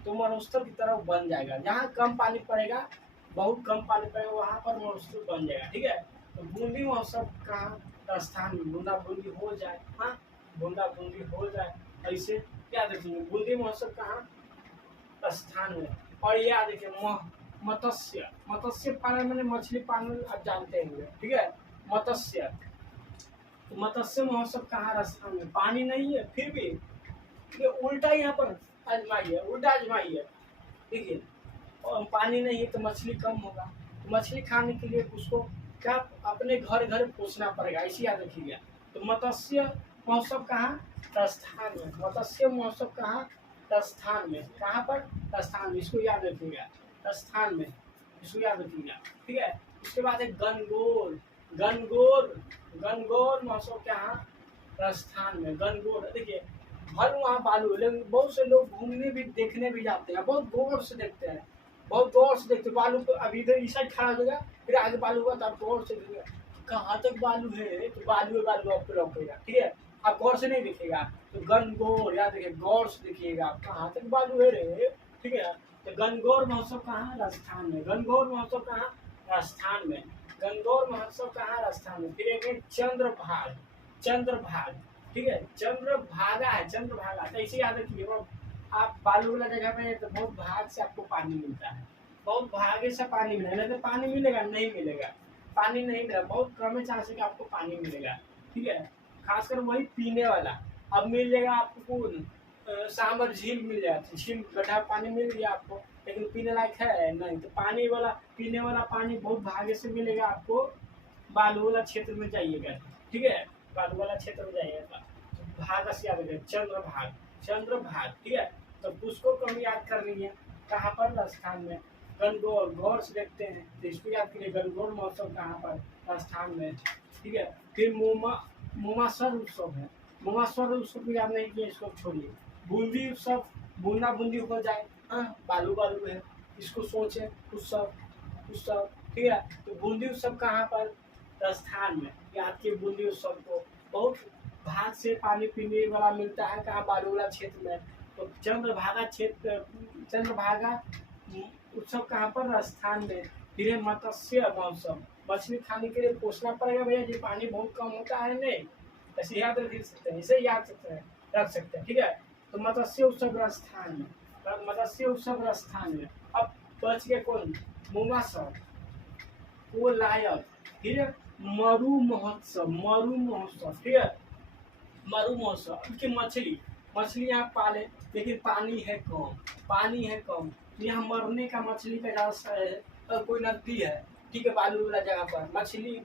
तो मरुस्थल की तरफ बन जाएगा। जहाँ कम पानी पड़ेगा, बहुत कम पानी पड़ेगा, वहाँ पर मरुस्थल बन जाएगा। ठीक है, तो बूंदी महोत्सव कहाँ, राजस्थान में। बूंदा बूंदी हो जाए, हाँ, बूंदा बूंदी हो जाए, ऐसे याद रखिए। बूंदी महोत्सव कहाँ, राजस्थान में। और ये याद रखिए मत्स्य, मत्स्य पालन मैंने मछली पालन आप जानते होंगे। ठीक है, मत्स्य, तो मत्स्य महोत्सव कहाँ, राजस्थान में। पानी नहीं है फिर भी ये उल्टा यहाँ पर आजमाइए, उल्टा आजमाइए। देखिए, और पानी नहीं है तो मछली कम होगा, तो मछली खाने के लिए उसको क्या अपने घर घर पोसना पड़ेगा, इसी याद रखिएगा। तो मत्स्य महोत्सव कहाँ, राजस्थान में। मत्स्य महोत्सव कहाँ, राजस्थान में। कहाँ पर, राजस्थान में, इसको याद रखिएगा, राजस्थान में, इसको याद रखिएगा। ठीक है, उसके बाद है गणगौर, गणगौर, गणगौर महोत्सव कहाँ, राजस्थान में। गणगौर देखिए, भर वहाँ बालू, लेकिन बहुत से लोग घूमने भी देखने भी जाते हैं, बहुत गौर से देखते हैं, बहुत गौर से देखते हैं। बालू को अभी इधर इस साइड खड़ा हो जाएगा, फिर आगे बालू हुआ तो आप गौर से देखिएगा कहाँ तक बालू है, तो बालू बालू आपको लौकेगा। ठीक है, आप गौर से नहीं दिखेगा। तो गणगौर याद रखिए, गौर से देखिएगा कहाँ तक बालू है रे। ठीक है, तो गणगौर महोत्सव कहाँ, राजस्थान में। गणगौर महोत्सव कहाँ, राजस्थान में। गणगौर महोत्सव कहाँ, राजस्थान में। फिर एक चंद्रभाग, चंद्रभाग, ठीक है, चंद्रभागा है, चंद्रभागा। तो इसे याद रखिए, आप बालू वाला जगह पे तो बहुत भाग से आपको पानी मिलता है, बहुत भागे से पानी मिलेगा। नहीं तो पानी मिलेगा, नहीं मिलेगा, पानी नहीं मिलेगा, बहुत कम है चांस है कि आपको पानी मिलेगा। ठीक है, खासकर वही पीने वाला। अब मिल जाएगा आपको सांबर झील मिल जाएगा, झील गड्ढा पानी मिल गया आपको, लेकिन पीने लायक है नहीं। तो पानी वाला, पीने वाला पानी बहुत भागे से मिलेगा आपको, बालू वाला क्षेत्र में जाइएगा। ठीक है, बालू वाला क्षेत्र में जाइएगा तो भाग से याद रखिए, चंद्रभाग, चंद्रभाग। ठीक है, तो उसको कम याद कर लीजिए, कहाँ पर, राजस्थान में। गणगौर, गौर से देखते हैं तो इसको याद करिए, गणगौर महोत्सव कहाँ पर, राजस्थान में। ठीक है, फिर मोमासर उत्सव है, मोमासर उत्सव को याद नहीं किया, इसको छोड़िए। बूंदी उत्सव, बूंदा बूंदी हो जाए, हाँ, बालू बालू है, इसको सोचे उत्सव, उत्सव। ठीक है, तो बूंदी उत्सव कहाँ पर, राजस्थान में। याद किए बूंदी उत्सव को, बहुत भाग से पानी पीने वाला मिलता है, कहाँ, बालू वाला क्षेत्र में। तो चंद्रभागा क्षेत्र, चंद्रभागा उत्सव कहाँ पर, राजस्थान में। फिर है मत्स्य महोत्सव, मछली खाने के लिए पोसना पड़ेगा भैया जी, पानी बहुत कम होता है, नहीं ऐसे याद रख सकते हैं, इसे याद सकते हैं, रख सकते हैं। ठीक है, तो मत्स्य उत्सव राजस्थान में, मत्स्य उत्सव राजस्थान में। अब बच गए कौन, मोमासर, वो लायक। ठीक है, मरु महोत्सव, मरु महोत्सव। ठीक है, मरु महोत्सव की मछली, मछली यहाँ पाले, लेकिन पानी है कम, पानी है कम, तो यहाँ मरने का मछली का रास्ता है। और कोई नदी है, ठीक है, बालू वाला जगह पर मछली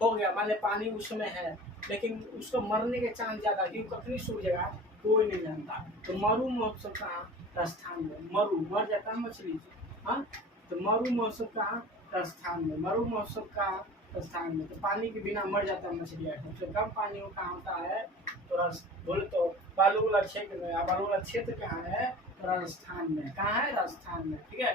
हो गया, मान ले पानी उसमें है, लेकिन उसको मरने के चांस ज्यादा, क्योंकि कखनी सूख जाएगा कोई नहीं जानता। तो मरु महोत्सव कहाँ, राजस्थान में। मरु, मर जाता है मछली, हाँ, तो मरु महोत्सव कहाँ, राजस्थान में। मरु महोत्सव कहाँ, राजस्थान में। तो पानी के बिना मर जाता है मछली, सबसे कम पानी वो कहाँ होता है, तो बोले तो बालू वाला क्षेत्र में। बालू वाला क्षेत्र कहाँ है, तो राजस्थान में। कहाँ है, राजस्थान में। ठीक है,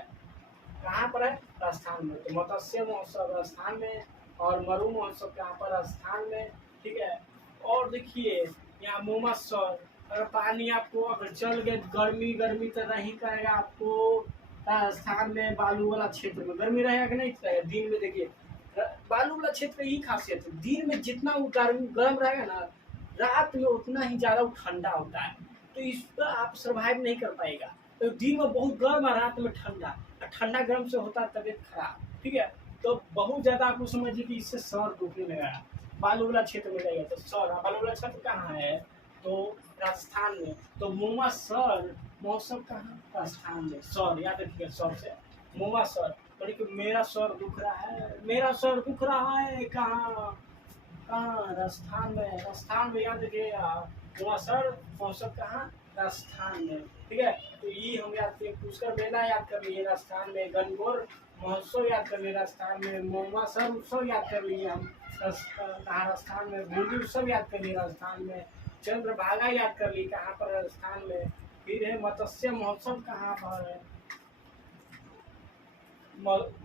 कहाँ पर है, राजस्थान में। तो मत्स्य महोत्सव राजस्थान में, और मरु महोत्सव कहाँ पर, राजस्थान में। ठीक है, और देखिए यहाँ मोमासर, अगर पानी आपको अगर चल गए, गर्मी गर्मी तो नहीं करेगा आपको राजस्थान में। बालू वाला क्षेत्र में गर्मी रहेगा कि नहीं रहेगा, दिन में देखिए बालू वाला क्षेत्र की खासियत है, दिन में जितना वो गर्म रहेगा ना, रात में उतना ही ज्यादा वो ठंडा होता है, तो इस पर आप सर्वाइव नहीं कर पाएगा। तो दिन में बहुत गर्म और रात में ठंडा, और ठंडा गर्म से होता है तबीयत खराब। ठीक है, तो बहुत ज्यादा आपको समझिए कि इससे सर दुखने लगा। बालू वाला क्षेत्र में जाइए तो सर, बालू वाला क्षेत्र कहाँ है, तो राजस्थान में। तो मोमासर महोत्सव कहाँ, राजस्थान में। सर याद रखिएगा, सर से मोमासर, बोले कि मेरा सर दुख रहा है, मेरा सर दुख रहा है, कहाँ कहाँ, राजस्थान में। राजस्थान में याद रखिएगा, मोमासर महोत्सव कहाँ, राजस्थान में। ठीक है, तो ये हम याद किए। पुष्कर मेला याद कर लिए राजस्थान में, गणगौर महोत्सव याद कर लिए राजस्थान में, मोमासर उत्सव याद कर लिए हम कहाँ, राजस्थान में। बूंदी उत्सव याद कर लिए राजस्थान में, चंद्रभागा याद कर ली कहाँ पर, राजस्थान में। फिर है मत्स्य महोत्सव कहाँ पर है,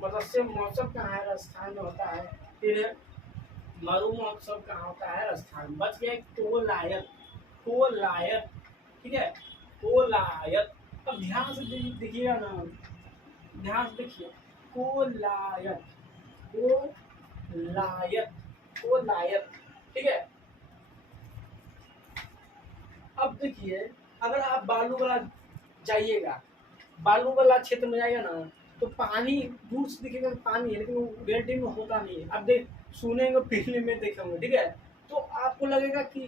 मत्स्य महोत्सव कहाँ है, राजस्थान में होता है। फिर है मरु महोत्सव कहाँ होता है, राजस्थान। बच गया कोलायत, कोलायत, ठीक है, कोलायत। अब ध्यान से देखिएगा ना, ध्यान से देखिए, कोलायत, कोलायत, कोलायत, ठीक है। अब देखिए, अगर आप बालू वाला जाइएगा, बालू वाला क्षेत्र में जाइएगा ना, तो पानी दूर से दिखेगा पानी है, लेकिन वो रियलिटी में होता नहीं है। अब देख सुनेंगे, फिल्म में देखेंगे, ठीक है, तो आपको लगेगा कि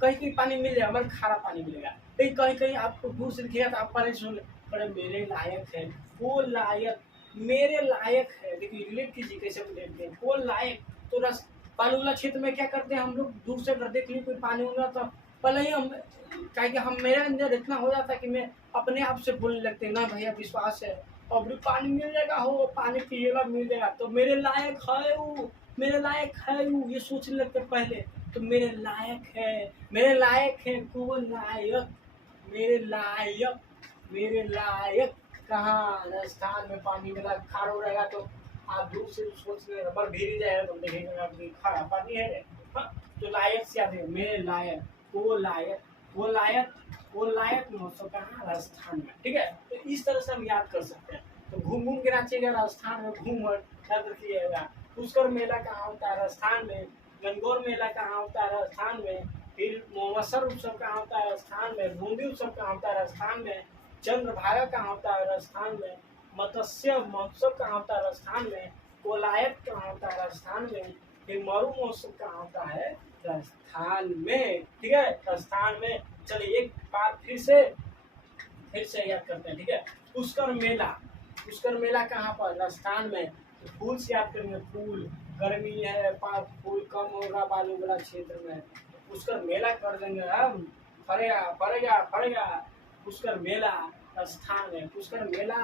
कहीं कहीं पानी मिल जाएगा, मतलब खारा पानी मिलेगा, लेकिन कहीं कहीं आपको दूर से दिखेगा तो आप पानी सुन ले, अरे मेरे लायक है, वो लायक, मेरे लायक है। देखिए रिलेट कीजिए कैसे बोलते हैं, वो लायक। तो रस बालू वाला क्षेत्र में क्या करते हैं हम लोग, दूर से अगर देख लिए कोई पानी होगा तो पहले ही हम, क्या कि हम, मेरे अंदर इतना हो जाता है कि मैं अपने आप से बोलने लगते हैं, ना भैया विश्वास है, और भी पानी मिल जाएगा, हो पानी पिएगा मिल जाएगा, तो मेरे लायक है वो, मेरे लायक है वो, ये सोचने लगते पहले। तो मेरे लायक है, मेरे लायक है, को लायक, मेरे लायक, मेरे लायक कहाँ, राजस्थान में पानी मिला खारा हो रहेगा तो आप दूर से सोच रहे रबर भीग जाएगा तो देखेंगे आप खारा पानी है। हाँ, तो लायक से याद है, मेरे लायक, वो लायक, वो लायक, वो लायक महोत्सव कहाँ, राजस्थान में, ठीक है। तो इस तरह से हम याद कर सकते हैं। तो घूम घूम के नाचिएगा, राजस्थान में घूम याद रखिएगा। पुष्कर मेला कहाँ होता है, राजस्थान में। गणगौर मेला कहाँ होता है, राजस्थान में। फिर मोमसर उत्सव कहाँ होता है, राजस्थान में। बूंदी उत्सव कहाँ होता है, राजस्थान में। चंद्रभागा कहाँ होता है, राजस्थान में। मत्स्य महोत्सव कहाँ होता है, राजस्थान में। कोलायत कहाँ होता है, राजस्थान में। फिर मरु महोत्सव कहाँ होता है, राजस्थान में, ठीक है, राजस्थान में। चलिए एक बार फिर से याद करते हैं, ठीक है। पुष्कर मेला, पुष्कर मेला कहाँ पर, राजस्थान में। तो फूल से याद करेंगे, फूल, गर्मी है, फूल कम होगा बालू वाला क्षेत्र में, पुष्कर मेला कर देंगे हम, फरेगा फरेगा फरेगा। पुष्कर मेला राजस्थान में, पुष्कर मेला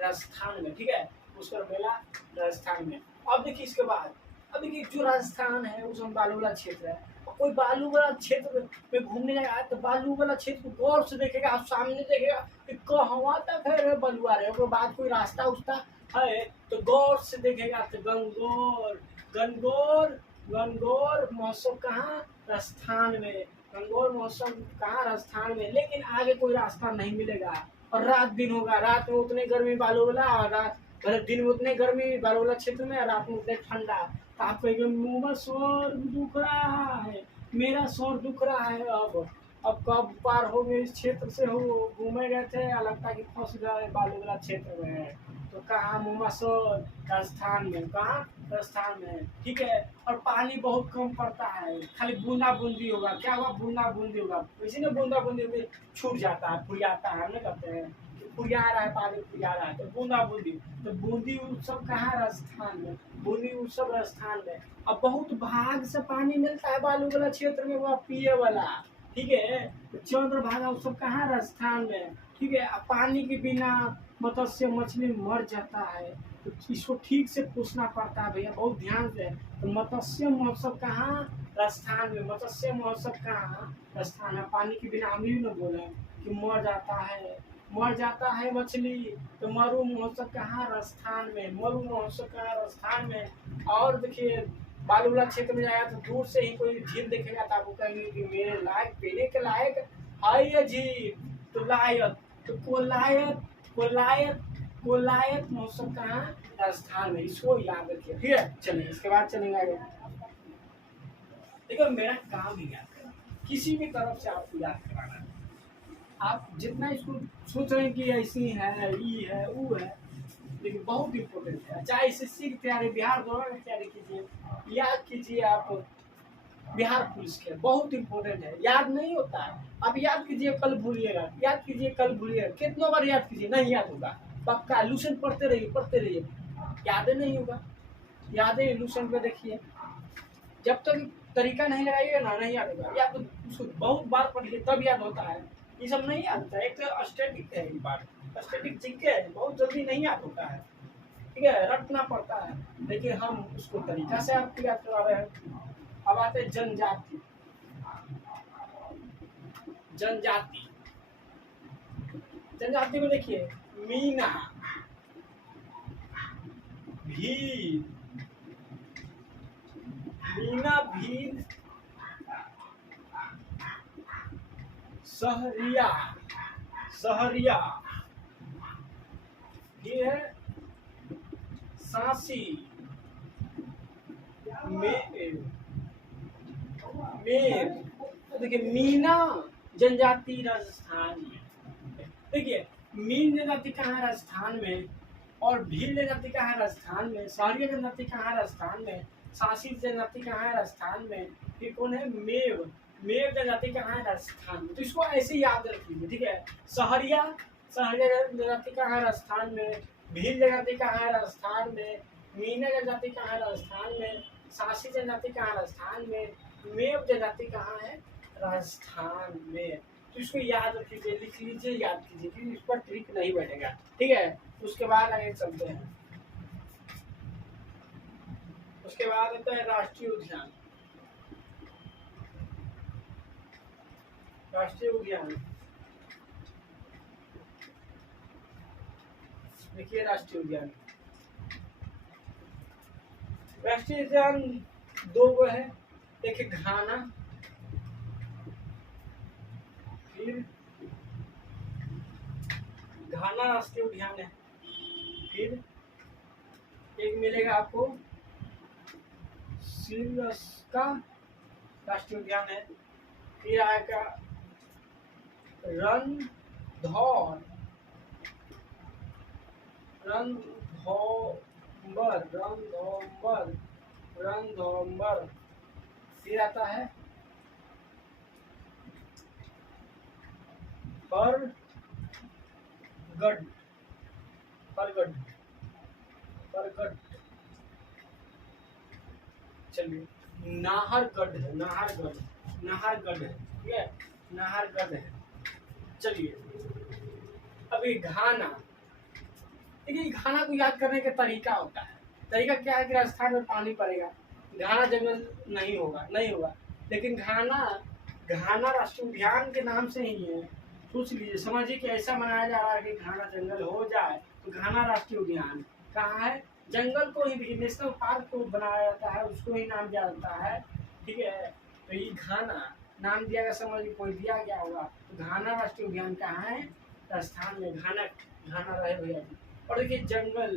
राजस्थान में, ठीक है, पुष्कर मेला राजस्थान में। अब देखिए इसके बाद, अब देखिए जो राजस्थान है उसमें बालू वाला क्षेत्र है, कोई बालू वाला क्षेत्र में घूमने जाएगा तो बालू वाला क्षेत्र को गौर से देखेगा, आप सामने देखेगा कि कहवा तक है रे बलुआ रे, उसके बाद कोई रास्ता उस्ता है तो गौर से देखेगा। तो गंगौर, गणगौर, गणगौर महोत्सव कहाँ, राजस्थान में। गणगौर महोत्सव कहाँ, राजस्थान में। लेकिन आगे कोई रास्ता नहीं मिलेगा और रात दिन होगा, रात में उतनी गर्मी बालू वाला, और रात मतलब दिन में उतनी गर्मी बालू वाला क्षेत्र में, रात में उतने ठंडा। तो आपको एकदम मुंह में स्वर्ग दुख रहा है, मेरा स्वर दुख रहा है। अब कब पार हो गए इस क्षेत्र से, हो घूमे गए थे, लगता कि फंस गए बालू वाला क्षेत्र में। तो कहाँ, मुंगसोर, राजस्थान में। कहाँ, राजस्थान में, ठीक है। और पानी बहुत कम पड़ता है, खाली बूंदा बूंदी होगा। क्या हुआ, बूंदा बूंदी होगा, इसी ने बूंदा बूंदी होगी छूट जाता है, फुरियाता है, हम नहीं कहते हैं फुरिया रहा है, पानी फुरिया रहा है, तो बूंदा बूंदी। तो बूंदी उत्सव कहाँ, राजस्थान में। बूंदी उत्सव राजस्थान में। अब बहुत भाग से पानी मिलता है बालू वाला क्षेत्र में, वह पिए वाला, ठीक है। तो चंद्रभागा उत्सव कहाँ, राजस्थान में, ठीक है। अब पानी के बिना मत्स्य मछली मर जाता है, तो इसको ठीक से पूछना पड़ता है भैया, बहुत ध्यान से। तो मत्स्य महोत्सव कहाँ, राजस्थान में। मत्स्य महोत्सव कहाँ, राजस्थान में। पानी के बिना हम ही न बोले कि मर जाता है, मर जाता है मछली। तो मरु महोत्सव कहाँ, राजस्थान में। मरु महोत्सव कहाँ, राजस्थान में। और देखिए बालू वाला क्षेत्र में जाएगा तो दूर से ही कोई झील देखेगा तो आपको कहेंगे कि मेरे लायक, पीने के लायक है ये झील। तो लायक, तो कोलायत, कोलायत, कोलायत महोत्सव कहाँ, राजस्थान में। इसको याद रखिए, ठीक है। चलिए इसके बाद चलेंगे आगे। देखो मेरा काम ही याद करना, किसी भी तरफ से आपको याद कराना है। आप जितना इसको सोच रहे हैं कि ऐसी है, ई है, वो है, लेकिन बहुत इम्पोर्टेंट है। चाहे एसएससी की तैयारी, बिहार दौरान की तैयारी कीजिए, याद कीजिए आप बिहार पुलिस के, बहुत इम्पोर्टेंट है। याद नहीं होता है, आप याद कीजिए कल भूलिएगा, याद कीजिए कल भूलिएगा, कितना बार याद कीजिए नहीं याद होगा, पक्का। लूसेंट पढ़ते रहिए, पढ़ते रहिए, यादें नहीं होगा। यादें लूसेंट पे देखिए, जब तक तरीका नहीं लगाइएगा ना, नहीं याद होगा। या तो उसको बहुत बार पढ़िए तब याद होता है, ये सब नहीं याद होता है। एक तो स्टैटिक है, ये बात स्टैटिक जीके है, बहुत जल्दी नहीं याद होता है, ठीक है, रटना पड़ता है। लेकिन हम उसको तरीका से आपको याद करा रहे हैं। अब आते हैं जनजाति, जनजाति, जनजाति में देखिए मीना, भील, मीना, भील, सहरिया, सहरिया, ये है सांसी, मेर, देखिए मीना जनजाति राजस्थान में, देखिए मीन जनजाति कहाँ है राजस्थान में, और भील जनजाति कहाँ है राजस्थान में, सहरिया जनजाति कहाँ है राजस्थान में, सांसी जनजाति कहाँ है राजस्थान में, फिर कौन है मेव, मेव जनजाति कहाँ है राजस्थान में। तो इसको ऐसे ही याद रख लीजिए, ठीक है। सहरिया, सहरिया जनजाति कहाँ है राजस्थान में, भील जनजाति कहाँ है राजस्थान में, मीना जनजाति कहाँ है राजस्थान में, सांसी जनजाति कहाँ है राजस्थान में, मेव जनजाति कहाँ है राजस्थान में। तो इसको याद रख लीजिए, लिख लीजिए, याद कीजिए, क्योंकि इस पर ट्रिक नहीं बैठेगा, ठीक है। उसके बाद आगे चलते हैं। उसके बाद आता है राष्ट्रीय उद्यान। राष्ट्रीय उद्यान देखिए, राष्ट्रीय उद्यान, राष्ट्रीय उद्यान दो गो है, देखिए घाना, फिर घाना राष्ट्रीय उद्यान है, फिर एक मिलेगा आपको सिरस्का राष्ट्रीय उद्यान है, फिर आएगा रणधौर, रणधौर, रणधौर, रणधौर, फिर आता है फरगढ़, फरगढ़, फरगढ़, चलिए नाहरगढ़ है, नाहरगढ़, नाहरगढ़ है, ठीक है, नाहरगढ़ है। चलिए अभी घाना, देखिए घाना को याद करने का तरीका होता है, तरीका क्या है कि राजस्थान में पानी पड़ेगा, घाना जंगल नहीं होगा, नहीं होगा, लेकिन घाना, घाना राष्ट्रीय उद्यान के नाम से ही है। सोच लीजिए, समझिए कि ऐसा मनाया जा रहा है कि घाना जंगल हो जाए तो घाना राष्ट्रीय उद्यान कहाँ है, जंगल को ही नेशनल पार्क को बनाया जाता है, उसको ही नाम दिया जाता है, ठीक है। तो ये घाना नाम दिया गया, समझ कोई दिया गया होगा, तो घाना राष्ट्रीय उद्यान कहाँ है, राजस्थान में, घाना, घाना रहे भैया जी। और देखिए जंगल,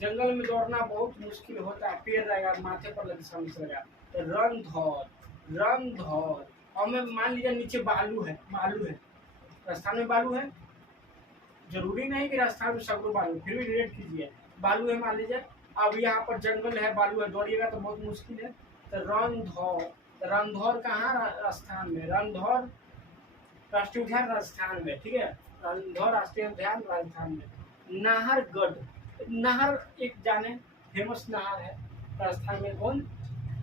जंगल में दौड़ना बहुत मुश्किल होता है, पेड़ रहेगा माथे पर लगे समझेगा, तो रणधौर, रणधौर, और मैं मान लीजिए नीचे बालू है, बालू है, राजस्थान में बालू है, जरूरी नहीं कि राजस्थान में सगुर बालू, फिर भी रिलेट कीजिए, बालू है मान लीजिए, अब यहाँ पर जंगल है, बालू है, दौड़िएगा तो बहुत मुश्किल है, तो रणधौर, रणधौर कहाँ राजस्थान में, रणधौर राष्ट्रीय उद्यान राजस्थान में, ठीक है, रणधौर राष्ट्रीय उद्यान राजस्थान में। नाहरगढ़, नाहर एक जाने फेमस नहर है राजस्थान में, कौन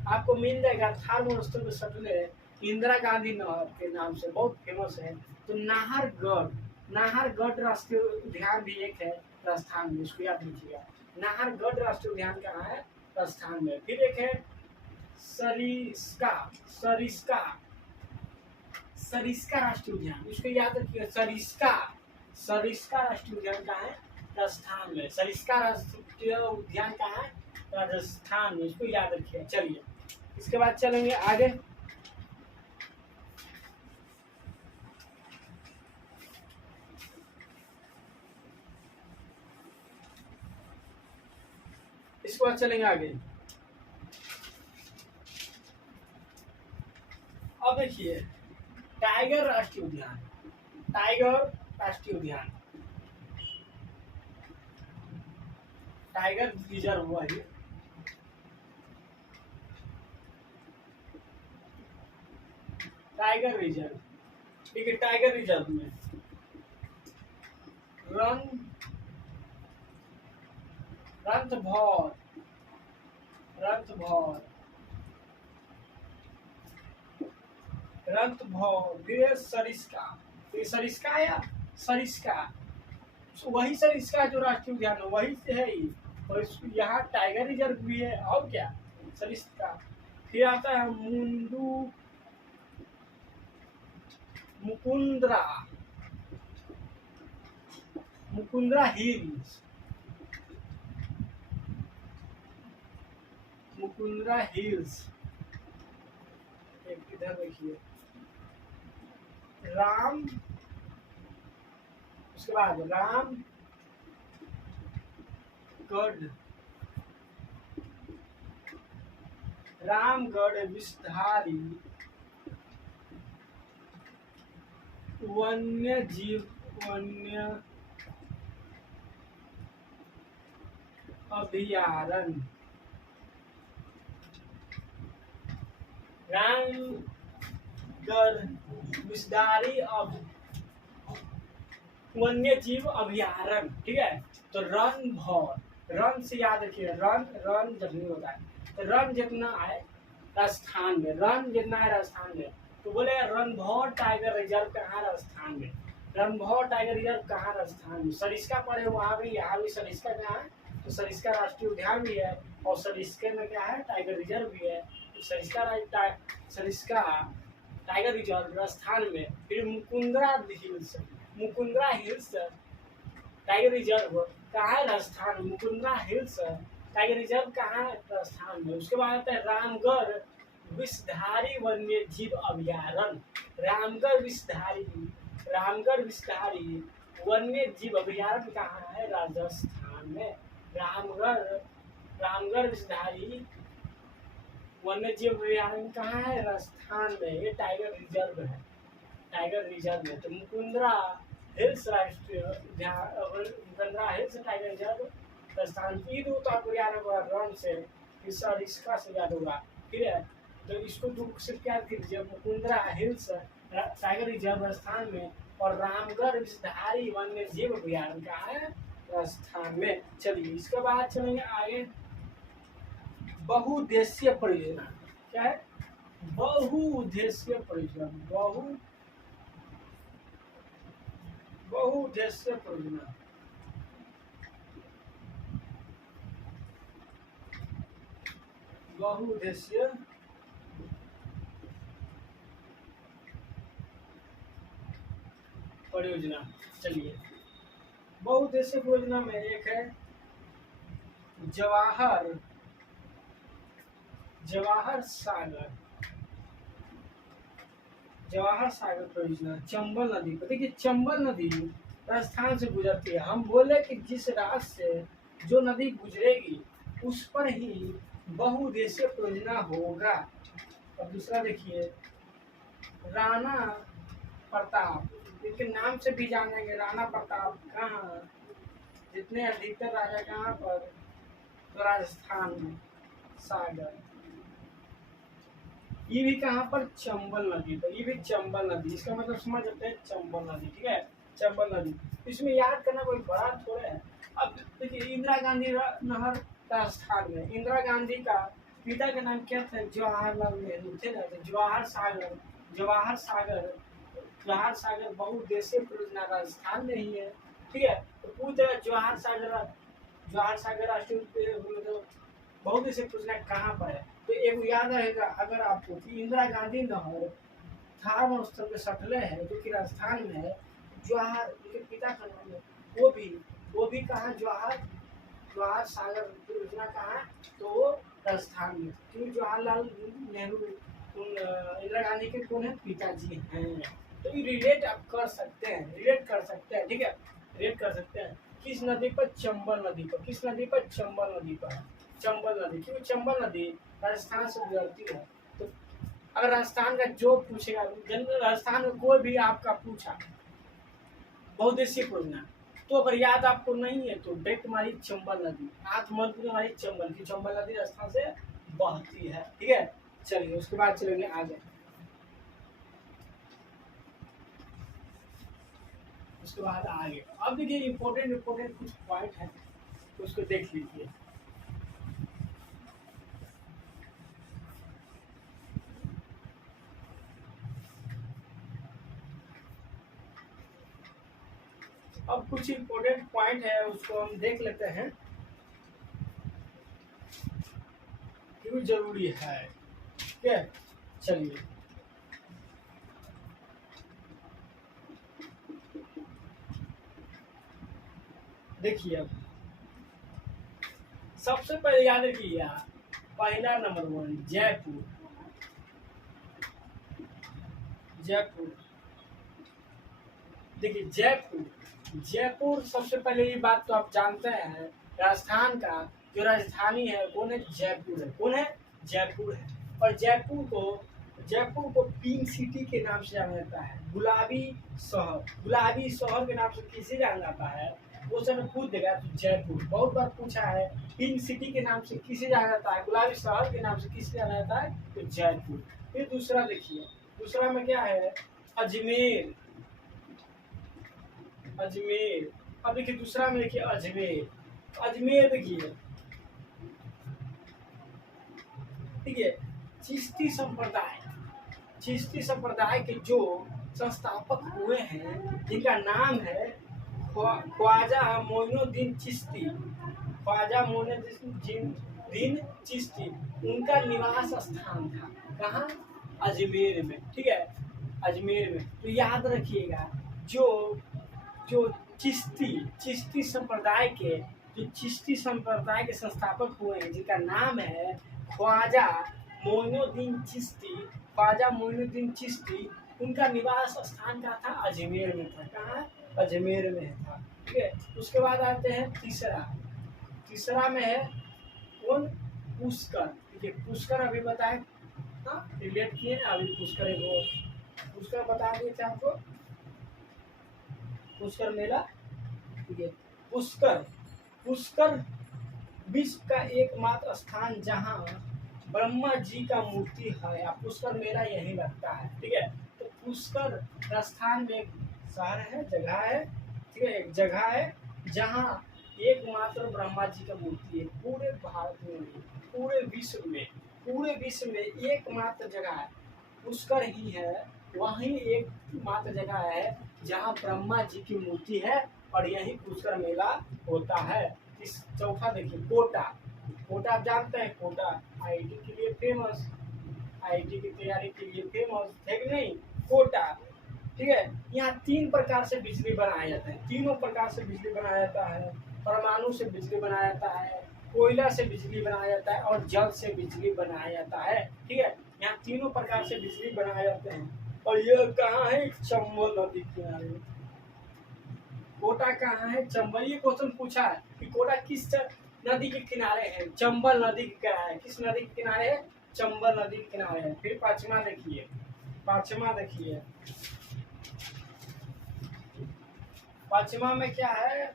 आपको मिल जाएगा, थार महोत्सव में सटले इंदिरा गांधी नहर के नाम से बहुत फेमस है। तो नाहरगढ़, नाहरगढ़ राष्ट्रीय उद्यान भी एक है राजस्थान में, इसको याद रखिएगा, नाहरगढ़ राष्ट्रीय उद्यान कहाँ है, राजस्थान में। फिर एक है सरिस्का, सरिस्का, सरिस्का राष्ट्रीय उद्यान, इसको याद रखिएगा, सरिस्का, सरिस्का राष्ट्रीय उद्यान कहाँ है, राजस्थान में, सरिस्का राष्ट्रीय उद्यान कहाँ है, राजस्थान में, इसको याद रखिए। चलिए इसके बाद चलेंगे आगे। इसके बाद चलेंगे आगे। अब देखिए टाइगर राष्ट्रीय उद्यान, टाइगर राष्ट्रीय उद्यान, टाइगर रिजर्व हुआ है, टाइगर रिजर्व, ठीक है, टाइगर रिजर्व में रणथंभौर, रणथंभौर, रणथंभौर, फिर सरिस्का, फिर सरिस्का या सरिस्का, वही सरिस्का जो राष्ट्रीय उद्यान है वही से है ही, और यहाँ टाइगर रिजर्व भी है, और क्या सरिस्का। फिर आता है मुंडू, मुकुंदरा, मुकुंदरा हिल्स, मुकुंदरा हिल्स, एक इधर देखिए राम, उसके बाद रामगढ़, रामगढ़ विषधारी वन्य जीव अभयारण्य, रामगढ़ विषधारी वन्य जीव अभयारण्य, ठीक है। तो रणभौर, रन से याद रखिए, रन जब नहीं होता है तो रन जितना है राजस्थान में, रन जितना है राजस्थान में, तो बोले रणभौर टाइगर रिजर्व कहाँ राजस्थान में, रणभौर टाइगर रिजर्व कहाँ राजस्थान में, सरिस्का पर है वहाँ भी, यहाँ भी सरिस्का कहाँ है, तो सरिस्का राष्ट्रीय उद्यान भी है, और सरिस्के में क्या है टाइगर रिजर्व भी है, तो सरिस्का टाइगर रिजर्व राजस्थान में। फिर Mukundra hills, Mukundra hills tiger reserve कहाँ है राजस्थान में, मुकुंदरा हिल्स टाइगर रिजर्व कहाँ है राजस्थान में। उसके बाद आता है रामगढ़ विषधारी वन्य जीव अभयारण्य, रामगढ़ विषधारी वन्य जीव अभयारण्य कहाँ है राजस्थान में, रामगढ़ विषधारी वन्य जीव अभयारण्य कहाँ है राजस्थान में, ये टाइगर रिजर्व है, टाइगर रिजर्व में। तो मुकुंदरा हिल्स राष्ट्रीय Mukundra hills tiger reserve Rajasthan की, तो आपको याद होगा रन से, इसका से याद होगा, ठीक है। तो इसको सिर्फ क्या कीजिए, Mukundra hills tiger reserve Rajasthan में, और रामगढ़ विषधारी वन्य जीव अभयारण्य कहाँ है राजस्थान में। चलिए इसके बाद चलेंगे आगे, बहुउद्देशीय परियोजना, क्या है बहुउद्देशीय परियोजना, बहुउद्देशीय परियोजना, बहुउद्देशीय परियोजना। चलिए बहुउद्देशीय परियोजना में एक है जवाहर सागर परियोजना, चंबल नदी पर। देखिए चंबल नदी राजस्थान से गुजरती है, हम बोले कि जिस राज्य से जो नदी गुजरेगी उस पर ही बहुउद्देशीय परियोजना होगा। और दूसरा देखिए राणा प्रताप, इनके नाम से भी जानेंगे, राणा प्रताप कहाँ, जितने अधिकतर राजा कहाँ पर, तो राजस्थान में सागर, ये भी कहाँ पर चंबल नदी पर, ये भी चंबल नदी, इसका मतलब समझ सकते हैं चंबल नदी, ठीक है चंबल नदी। इसमें याद करना कोई बड़ा थोड़ा है। अब देखिए इंदिरा गांधी नहर राजस्थान में, इंदिरा गांधी का पिता का नाम क्या था, जवाहरलाल नेहरू थे ना, तो जवाहर सागर बहुउद्देशीय परियोजना राजस्थान में ही है, ठीक है। तो पूरी तरह जवाहर सागर राष्ट्रीय मतलब बहुउद्देशीय परियोजना कहाँ पर है, तो एक याद रहेगा अगर आपको कि इंदिरा गांधी नहर धर्म स्थल पे सटले है जो कि राजस्थान में है, जवाहर उनके पिता का नाम है, वो भी कहाँ जवाहर सागर परियोजना कहाँ, तो वो राजस्थान में, क्योंकि जवाहरलाल नेहरू इंदिरा गांधी के कौन है पिताजी हैं। तो ये रिलेट आप कर सकते हैं, ठीक है, रिलेट कर सकते हैं। किस नदी पर, चंबल नदी पर, किस नदी पर, चंबल नदी पर, चंबल नदी, क्योंकि चंबल नदी राजस्थान से गुजरती है। तो अगर राजस्थान का जो पूछेगा, राजस्थान में कोई भी आपका पूछा बहुउद्देशीय परियोजना, तो अगर याद आपको नहीं है तो डायरेक्ट हमारी चंबल नदी, हमारी चंबल की, चंबल नदी राजस्थान से बहती है, ठीक है। चलिए उसके बाद चलेंगे आगे, उसके बाद आगे। अब देखिए इम्पोर्टेंट कुछ पॉइंट है, तो उसको देख लीजिए। अब कुछ इम्पोर्टेंट पॉइंट है उसको हम देख लेते हैं, क्यों जरूरी है, ठीक है। चलिए देखिए अब सबसे पहले याद रखिए, पहला नंबर 1 जयपुर। जयपुर देखिए, जयपुर जयपुर सबसे पहले ये बात तो आप जानते हैं, राजस्थान का जो राजधानी है कौन है? जयपुर है। कौन है? जयपुर है। और जयपुर को पिंक सिटी के नाम से जाना जाता है, गुलाबी शहर। गुलाबी शहर के नाम से किसे जाना जाता है? वो सब पूछ देगा तो जयपुर, बहुत बार पूछा है। पिंक सिटी के नाम से किसे जाना जाता है? गुलाबी शहर के नाम से किसे जाना जाता है? तो जयपुर। फिर दूसरा देखिए, दूसरा में क्या है? अजमेर। अजमेर। अब देखिए दूसरा में देखिए अजमेर। अजमेर देखिए, ठीक है, चिश्ती संप्रदाय। चिश्ती संप्रदाय के जो संस्थापक हुए हैं जिनका नाम है ख्वाजा मोइनुद्दीन चिश्ती। ख्वाजा मोइनुद्दीन चिश्ती, उनका निवास स्थान था कहाँ? अजमेर में। ठीक है, अजमेर में। तो याद रखिएगा, जो जो चिश्ती संप्रदाय के संस्थापक हुए हैं जिनका नाम है ख्वाजा मोइनुद्दीन चिश्ती। ख्वाजा मोइनुद्दीन चिश्ती, उनका निवास स्थान क्या था? अजमेर में था। कहाँ? अजमेर में था। ठीक है, उसके बाद आते हैं तीसरा में है कौन? पुष्कर। ठीक है, पुष्कर अभी बताए, रिलेट किए ना अभी। पुष्कर बता दिए थे आपको, पुष्कर मेला। ठीक है, पुष्कर विश्व का एकमात्र स्थान जहां ब्रह्मा जी का मूर्ति है, या पुष्कर मेला यही लगता है। ठीक है, तो पुष्कर राजस्थान में एक शहर है, जगह है। ठीक है, एक जगह है जहां एकमात्र ब्रह्मा जी का मूर्ति है। पूरे भारत में, पूरे विश्व में एकमात्र जगह है पुष्कर ही है। वहीं एकमात्र जगह है जहां ब्रह्मा जी की मूर्ति है, और यही पुष्कर मेला होता है। इस चौथा देखिए, कोटा आप जानते हैं, कोटा आईआईटी के लिए फेमस, आईआईटी की तैयारी के लिए फेमस है कि नहीं? कोटा। ठीक है, यहाँ 3 प्रकार से बिजली बनाया जाता है। तीनों प्रकार से बिजली बनाया जाता है। परमाणु से बिजली बनाया जाता है, कोयला से बिजली बनाया जाता है, और जल से बिजली बनाया जाता है। ठीक है, यहाँ तीनों प्रकार से बिजली बनाए जाते हैं। और यह कहाँ है? चंबल नदी किनारे। कोटा कहाँ है? चंबल। ये क्वेश्चन पूछा है कि कोटा किस नदी के किनारे है? चंबल नदी के किनारे। किस नदी के किनारे है? चंबल नदी के किनारे है। फिर पांचवा देखिए, पांचवा में क्या है?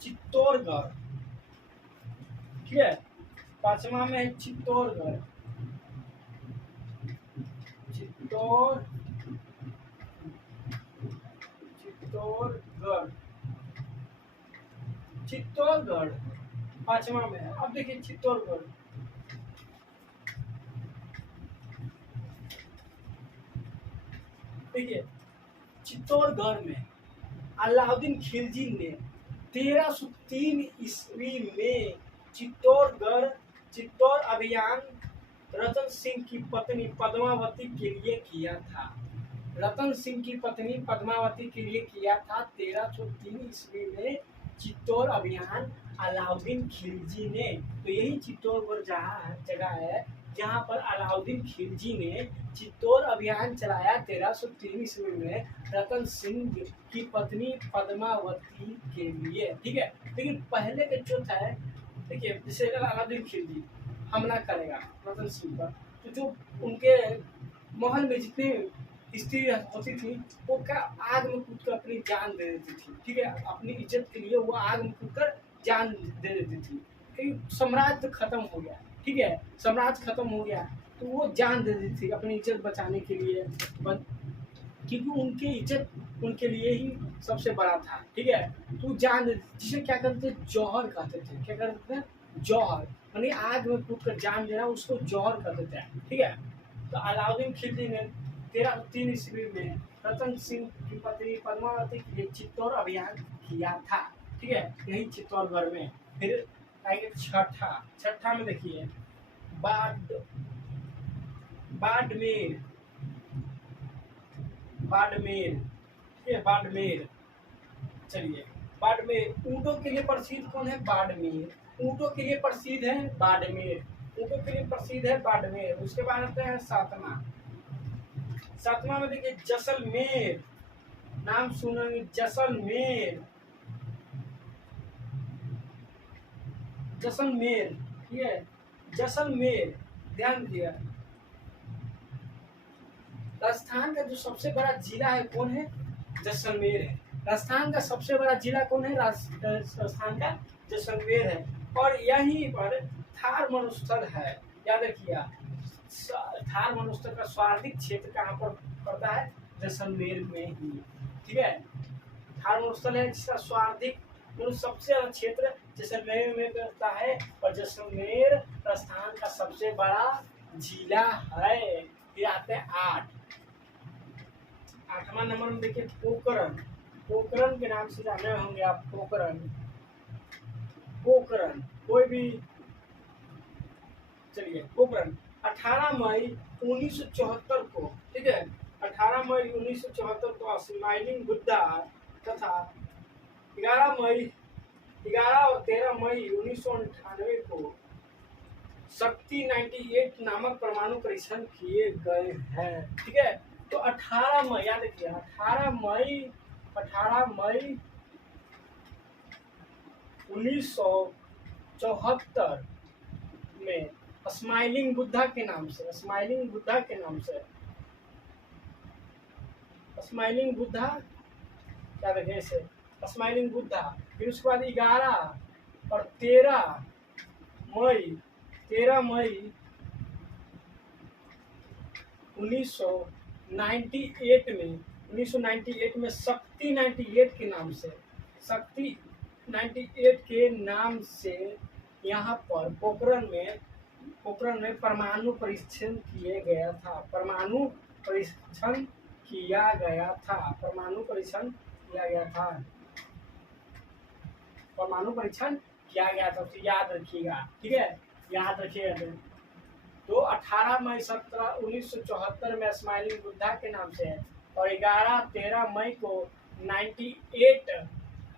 चित्तौड़गढ़। ठीक है, पांचवा में है चित्तौड़गढ़। चित्तौड़गढ़ पांचवा में है। अब देखिए चित्तौड़गढ़, देखिए चित्तौड़गढ़ में अलाउद्दीन खिलजी ने 1303 ईस्वी में चित्तौड़ अभियान रतन सिंह की पत्नी पद्मावती के लिए किया था। रतन सिंह की पत्नी पद्मावती के लिए किया था 1303 ईस्वी में चित्तौड़ अभियान अलाउद्दीन खिलजी ने। तो यही चित्तौड़गढ़ जगह है जहाँ पर अलाउद्दीन खिलजी ने चित्तौड़ अभियान चलाया 1303 ईस्वी में रतन सिंह की पत्नी पद्मावती के लिए। ठीक है, लेकिन पहले का जो था, देखिए जैसे अलाउद्दीन खिलजी हमला करेगा रतन सिंह पर, तो जो उनके महल में जितनी स्त्री होती थी वो क्या आग में कूद कर अपनी जान दे देती थी। ठीक है, अपनी इज्जत के लिए वो आग में कूद कर जान दे देती थी, क्योंकि साम्राज्य खत्म हो गया। ठीक है, साम्राज्य खत्म हो गया तो वो जान दे देती थी अपनी इज्जत बचाने के लिए, क्योंकि उनकी इज्जत उनके लिए ही सबसे बड़ा था। ठीक है, तो जान दे, जिसे क्या करते थे? जौहर कहते थे। क्या करते थे? जौहर, यानी आग में कूद कर जान देना, उसको जौहर कहते थे। ठीक है, तो अलाउद्दीन खिलजी ने 1303 ईस्वी में रतन सिंह की पत्नी पद्मावती के लिए चित्तौड़ अभियान किया था। ठीक है, यही चित्तौड़गढ़ में। फिर आएंगे छठा में देखिए बाड़मेर। ठीक है, बाड़मेर। चलिए बाड़मेर। ऊँटों के लिए प्रसिद्ध कौन है? बाड़मेर। ऊँटों के लिए प्रसिद्ध है बाड़मेर। ऊँटों के लिए प्रसिद्ध है बाड़मेर। उसके बाद आते हैं सातवां। सातवां में देखिए जैसलमेर, नाम सुनेंगे जैसलमेर। जैसलमेर, ठीक है, जैसलमेर, ध्यान दिया। राजस्थान का जो सबसे बड़ा जिला है कौन है? जैसलमेर है। राजस्थान का सबसे बड़ा जिला कौन है? राजस्थान का जैसलमेर है। और यहीं पर थार मरुस्थल है, याद रखिएगा। थार मरुस्थल का सर्वाधिक क्षेत्र कहाँ पर पड़ता है? जैसलमेर में ही, ठीक है। थार मरुस्थल है जिसका सर्वाधिक मतलब सबसे ज्यादा क्षेत्र जैसलमेर में पड़ता है। और जैसलमेर राजस्थान का सबसे बड़ा जिला है। फिर आते हैं 8वां नंबर में देखिए पोखरण। पोखरण के नाम से जाने होंगे आप, पोखरण। पोखरण कोई भी, चलिए पोखरण 18 मई 1974 को, ठीक है, 18 मई 1974 को स्माइलिंग बुद्धा तथा 11 और 13 मई 1998 को शक्ति 98 नामक परमाणु परीक्षण किए गए हैं, ठीक है। तो 18 मई, याद रखिए 18 मई 1974 में स्माइलिंग बुद्धा के नाम से, स्माइलिंग बुद्धा के नाम से, स्माइलिंग बुद्धा, क्या रखे इसे, स्माइलिंग बुद्धा। फिर उसके बाद 11 और 13 मई 1998 में शक्ति 98 के नाम से, शक्ति 98 के नाम से यहाँ पर पोखरण में परमाणु परीक्षण किए गया था। परमाणु परीक्षण किया गया था। परमाणु परीक्षण किया गया था। परमाणु परीक्षण किया गया था, तो याद रखिएगा, ठीक है, याद रखिएगा। तो 18 मई 1974 में स्माइलिंग बुद्धा के नाम से है। और 11-13 मई को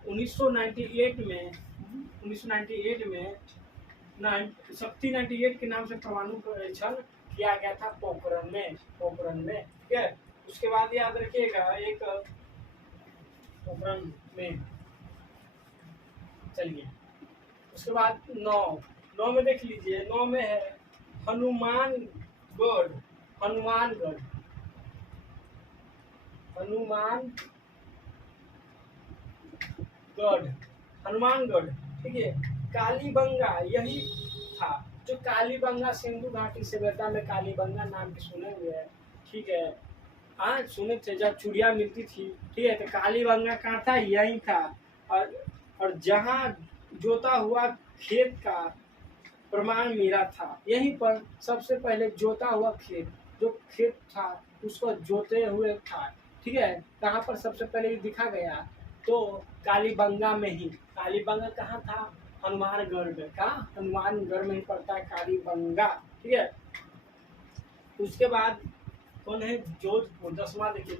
1998 में शक्ति 98 के नाम से परमाणु परीक्षण किया गया था पोखरण में, ठीक है। उसके बाद याद रखिएगा एक पोखरण में, चलिए उसके बाद 9 में देख लीजिए। 9 में है हनुमानगढ़, ठीक है। कालीबंगा यही था, जो कालीबंगा सिंधु घाटी सभ्यता में कालीबंगा नाम के सुने हुए हैं, ठीक है। हाँ सुने थे, जब चूड़िया मिलती थी, ठीक है। तो कालीबंगा कहाँ था? यही था। और जहाँ जोता हुआ खेत का प्रमाण मिला था, यहीं पर सबसे पहले जोता हुआ खेत, जो खेत था उसको जोते हुए था, ठीक है। कहाँ पर सबसे पहले दिखा गया? तो कालीबंगा में ही। कालीबंगा कहाँ था? हनुमानगढ़ में। कहाँ? हनुमानगढ़ में ही पड़ता है कालीबंगा, ठीक है। उसके बाद कौन है? जोधपुर। 10वां देखिए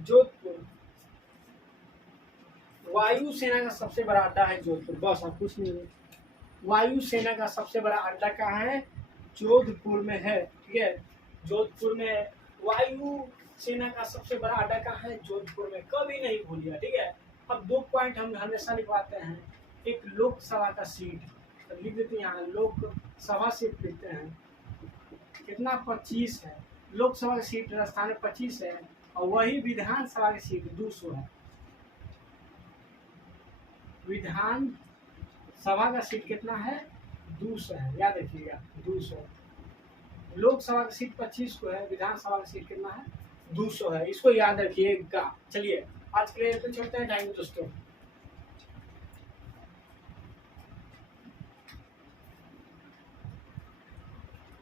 जोधपुर वायुसेना का सबसे बड़ा अड्डा है जोधपुर, बस और कुछ नहीं है। वायुसेना का सबसे बड़ा अड्डा कहाँ है? जोधपुर में है, ठीक है। जोधपुर में वायु सेना का सबसे बड़ा अड्डा कहाँ है? जोधपुर में। कभी नहीं भूलिएगा, ठीक है। अब 2 पॉइंट हम हमेशा लिखवाते हैं। एक लोकसभा का सीट लिख देते हैं, यहाँ लोकसभा सीट लिखते हैं, कितना? 25 है। लोकसभा की सीट राजस्थान में 25 है, और वही विधानसभा की सीट 200 है। विधान सभा का सीट कितना है? 200 है, याद रखिएगा 200। लोकसभा की सीट 25 को है, विधानसभा की सीट कितना है? 200 है, इसको याद रखिएगा। चलिए आज के लिए तो चलते हैं, थैंक यू दोस्तों।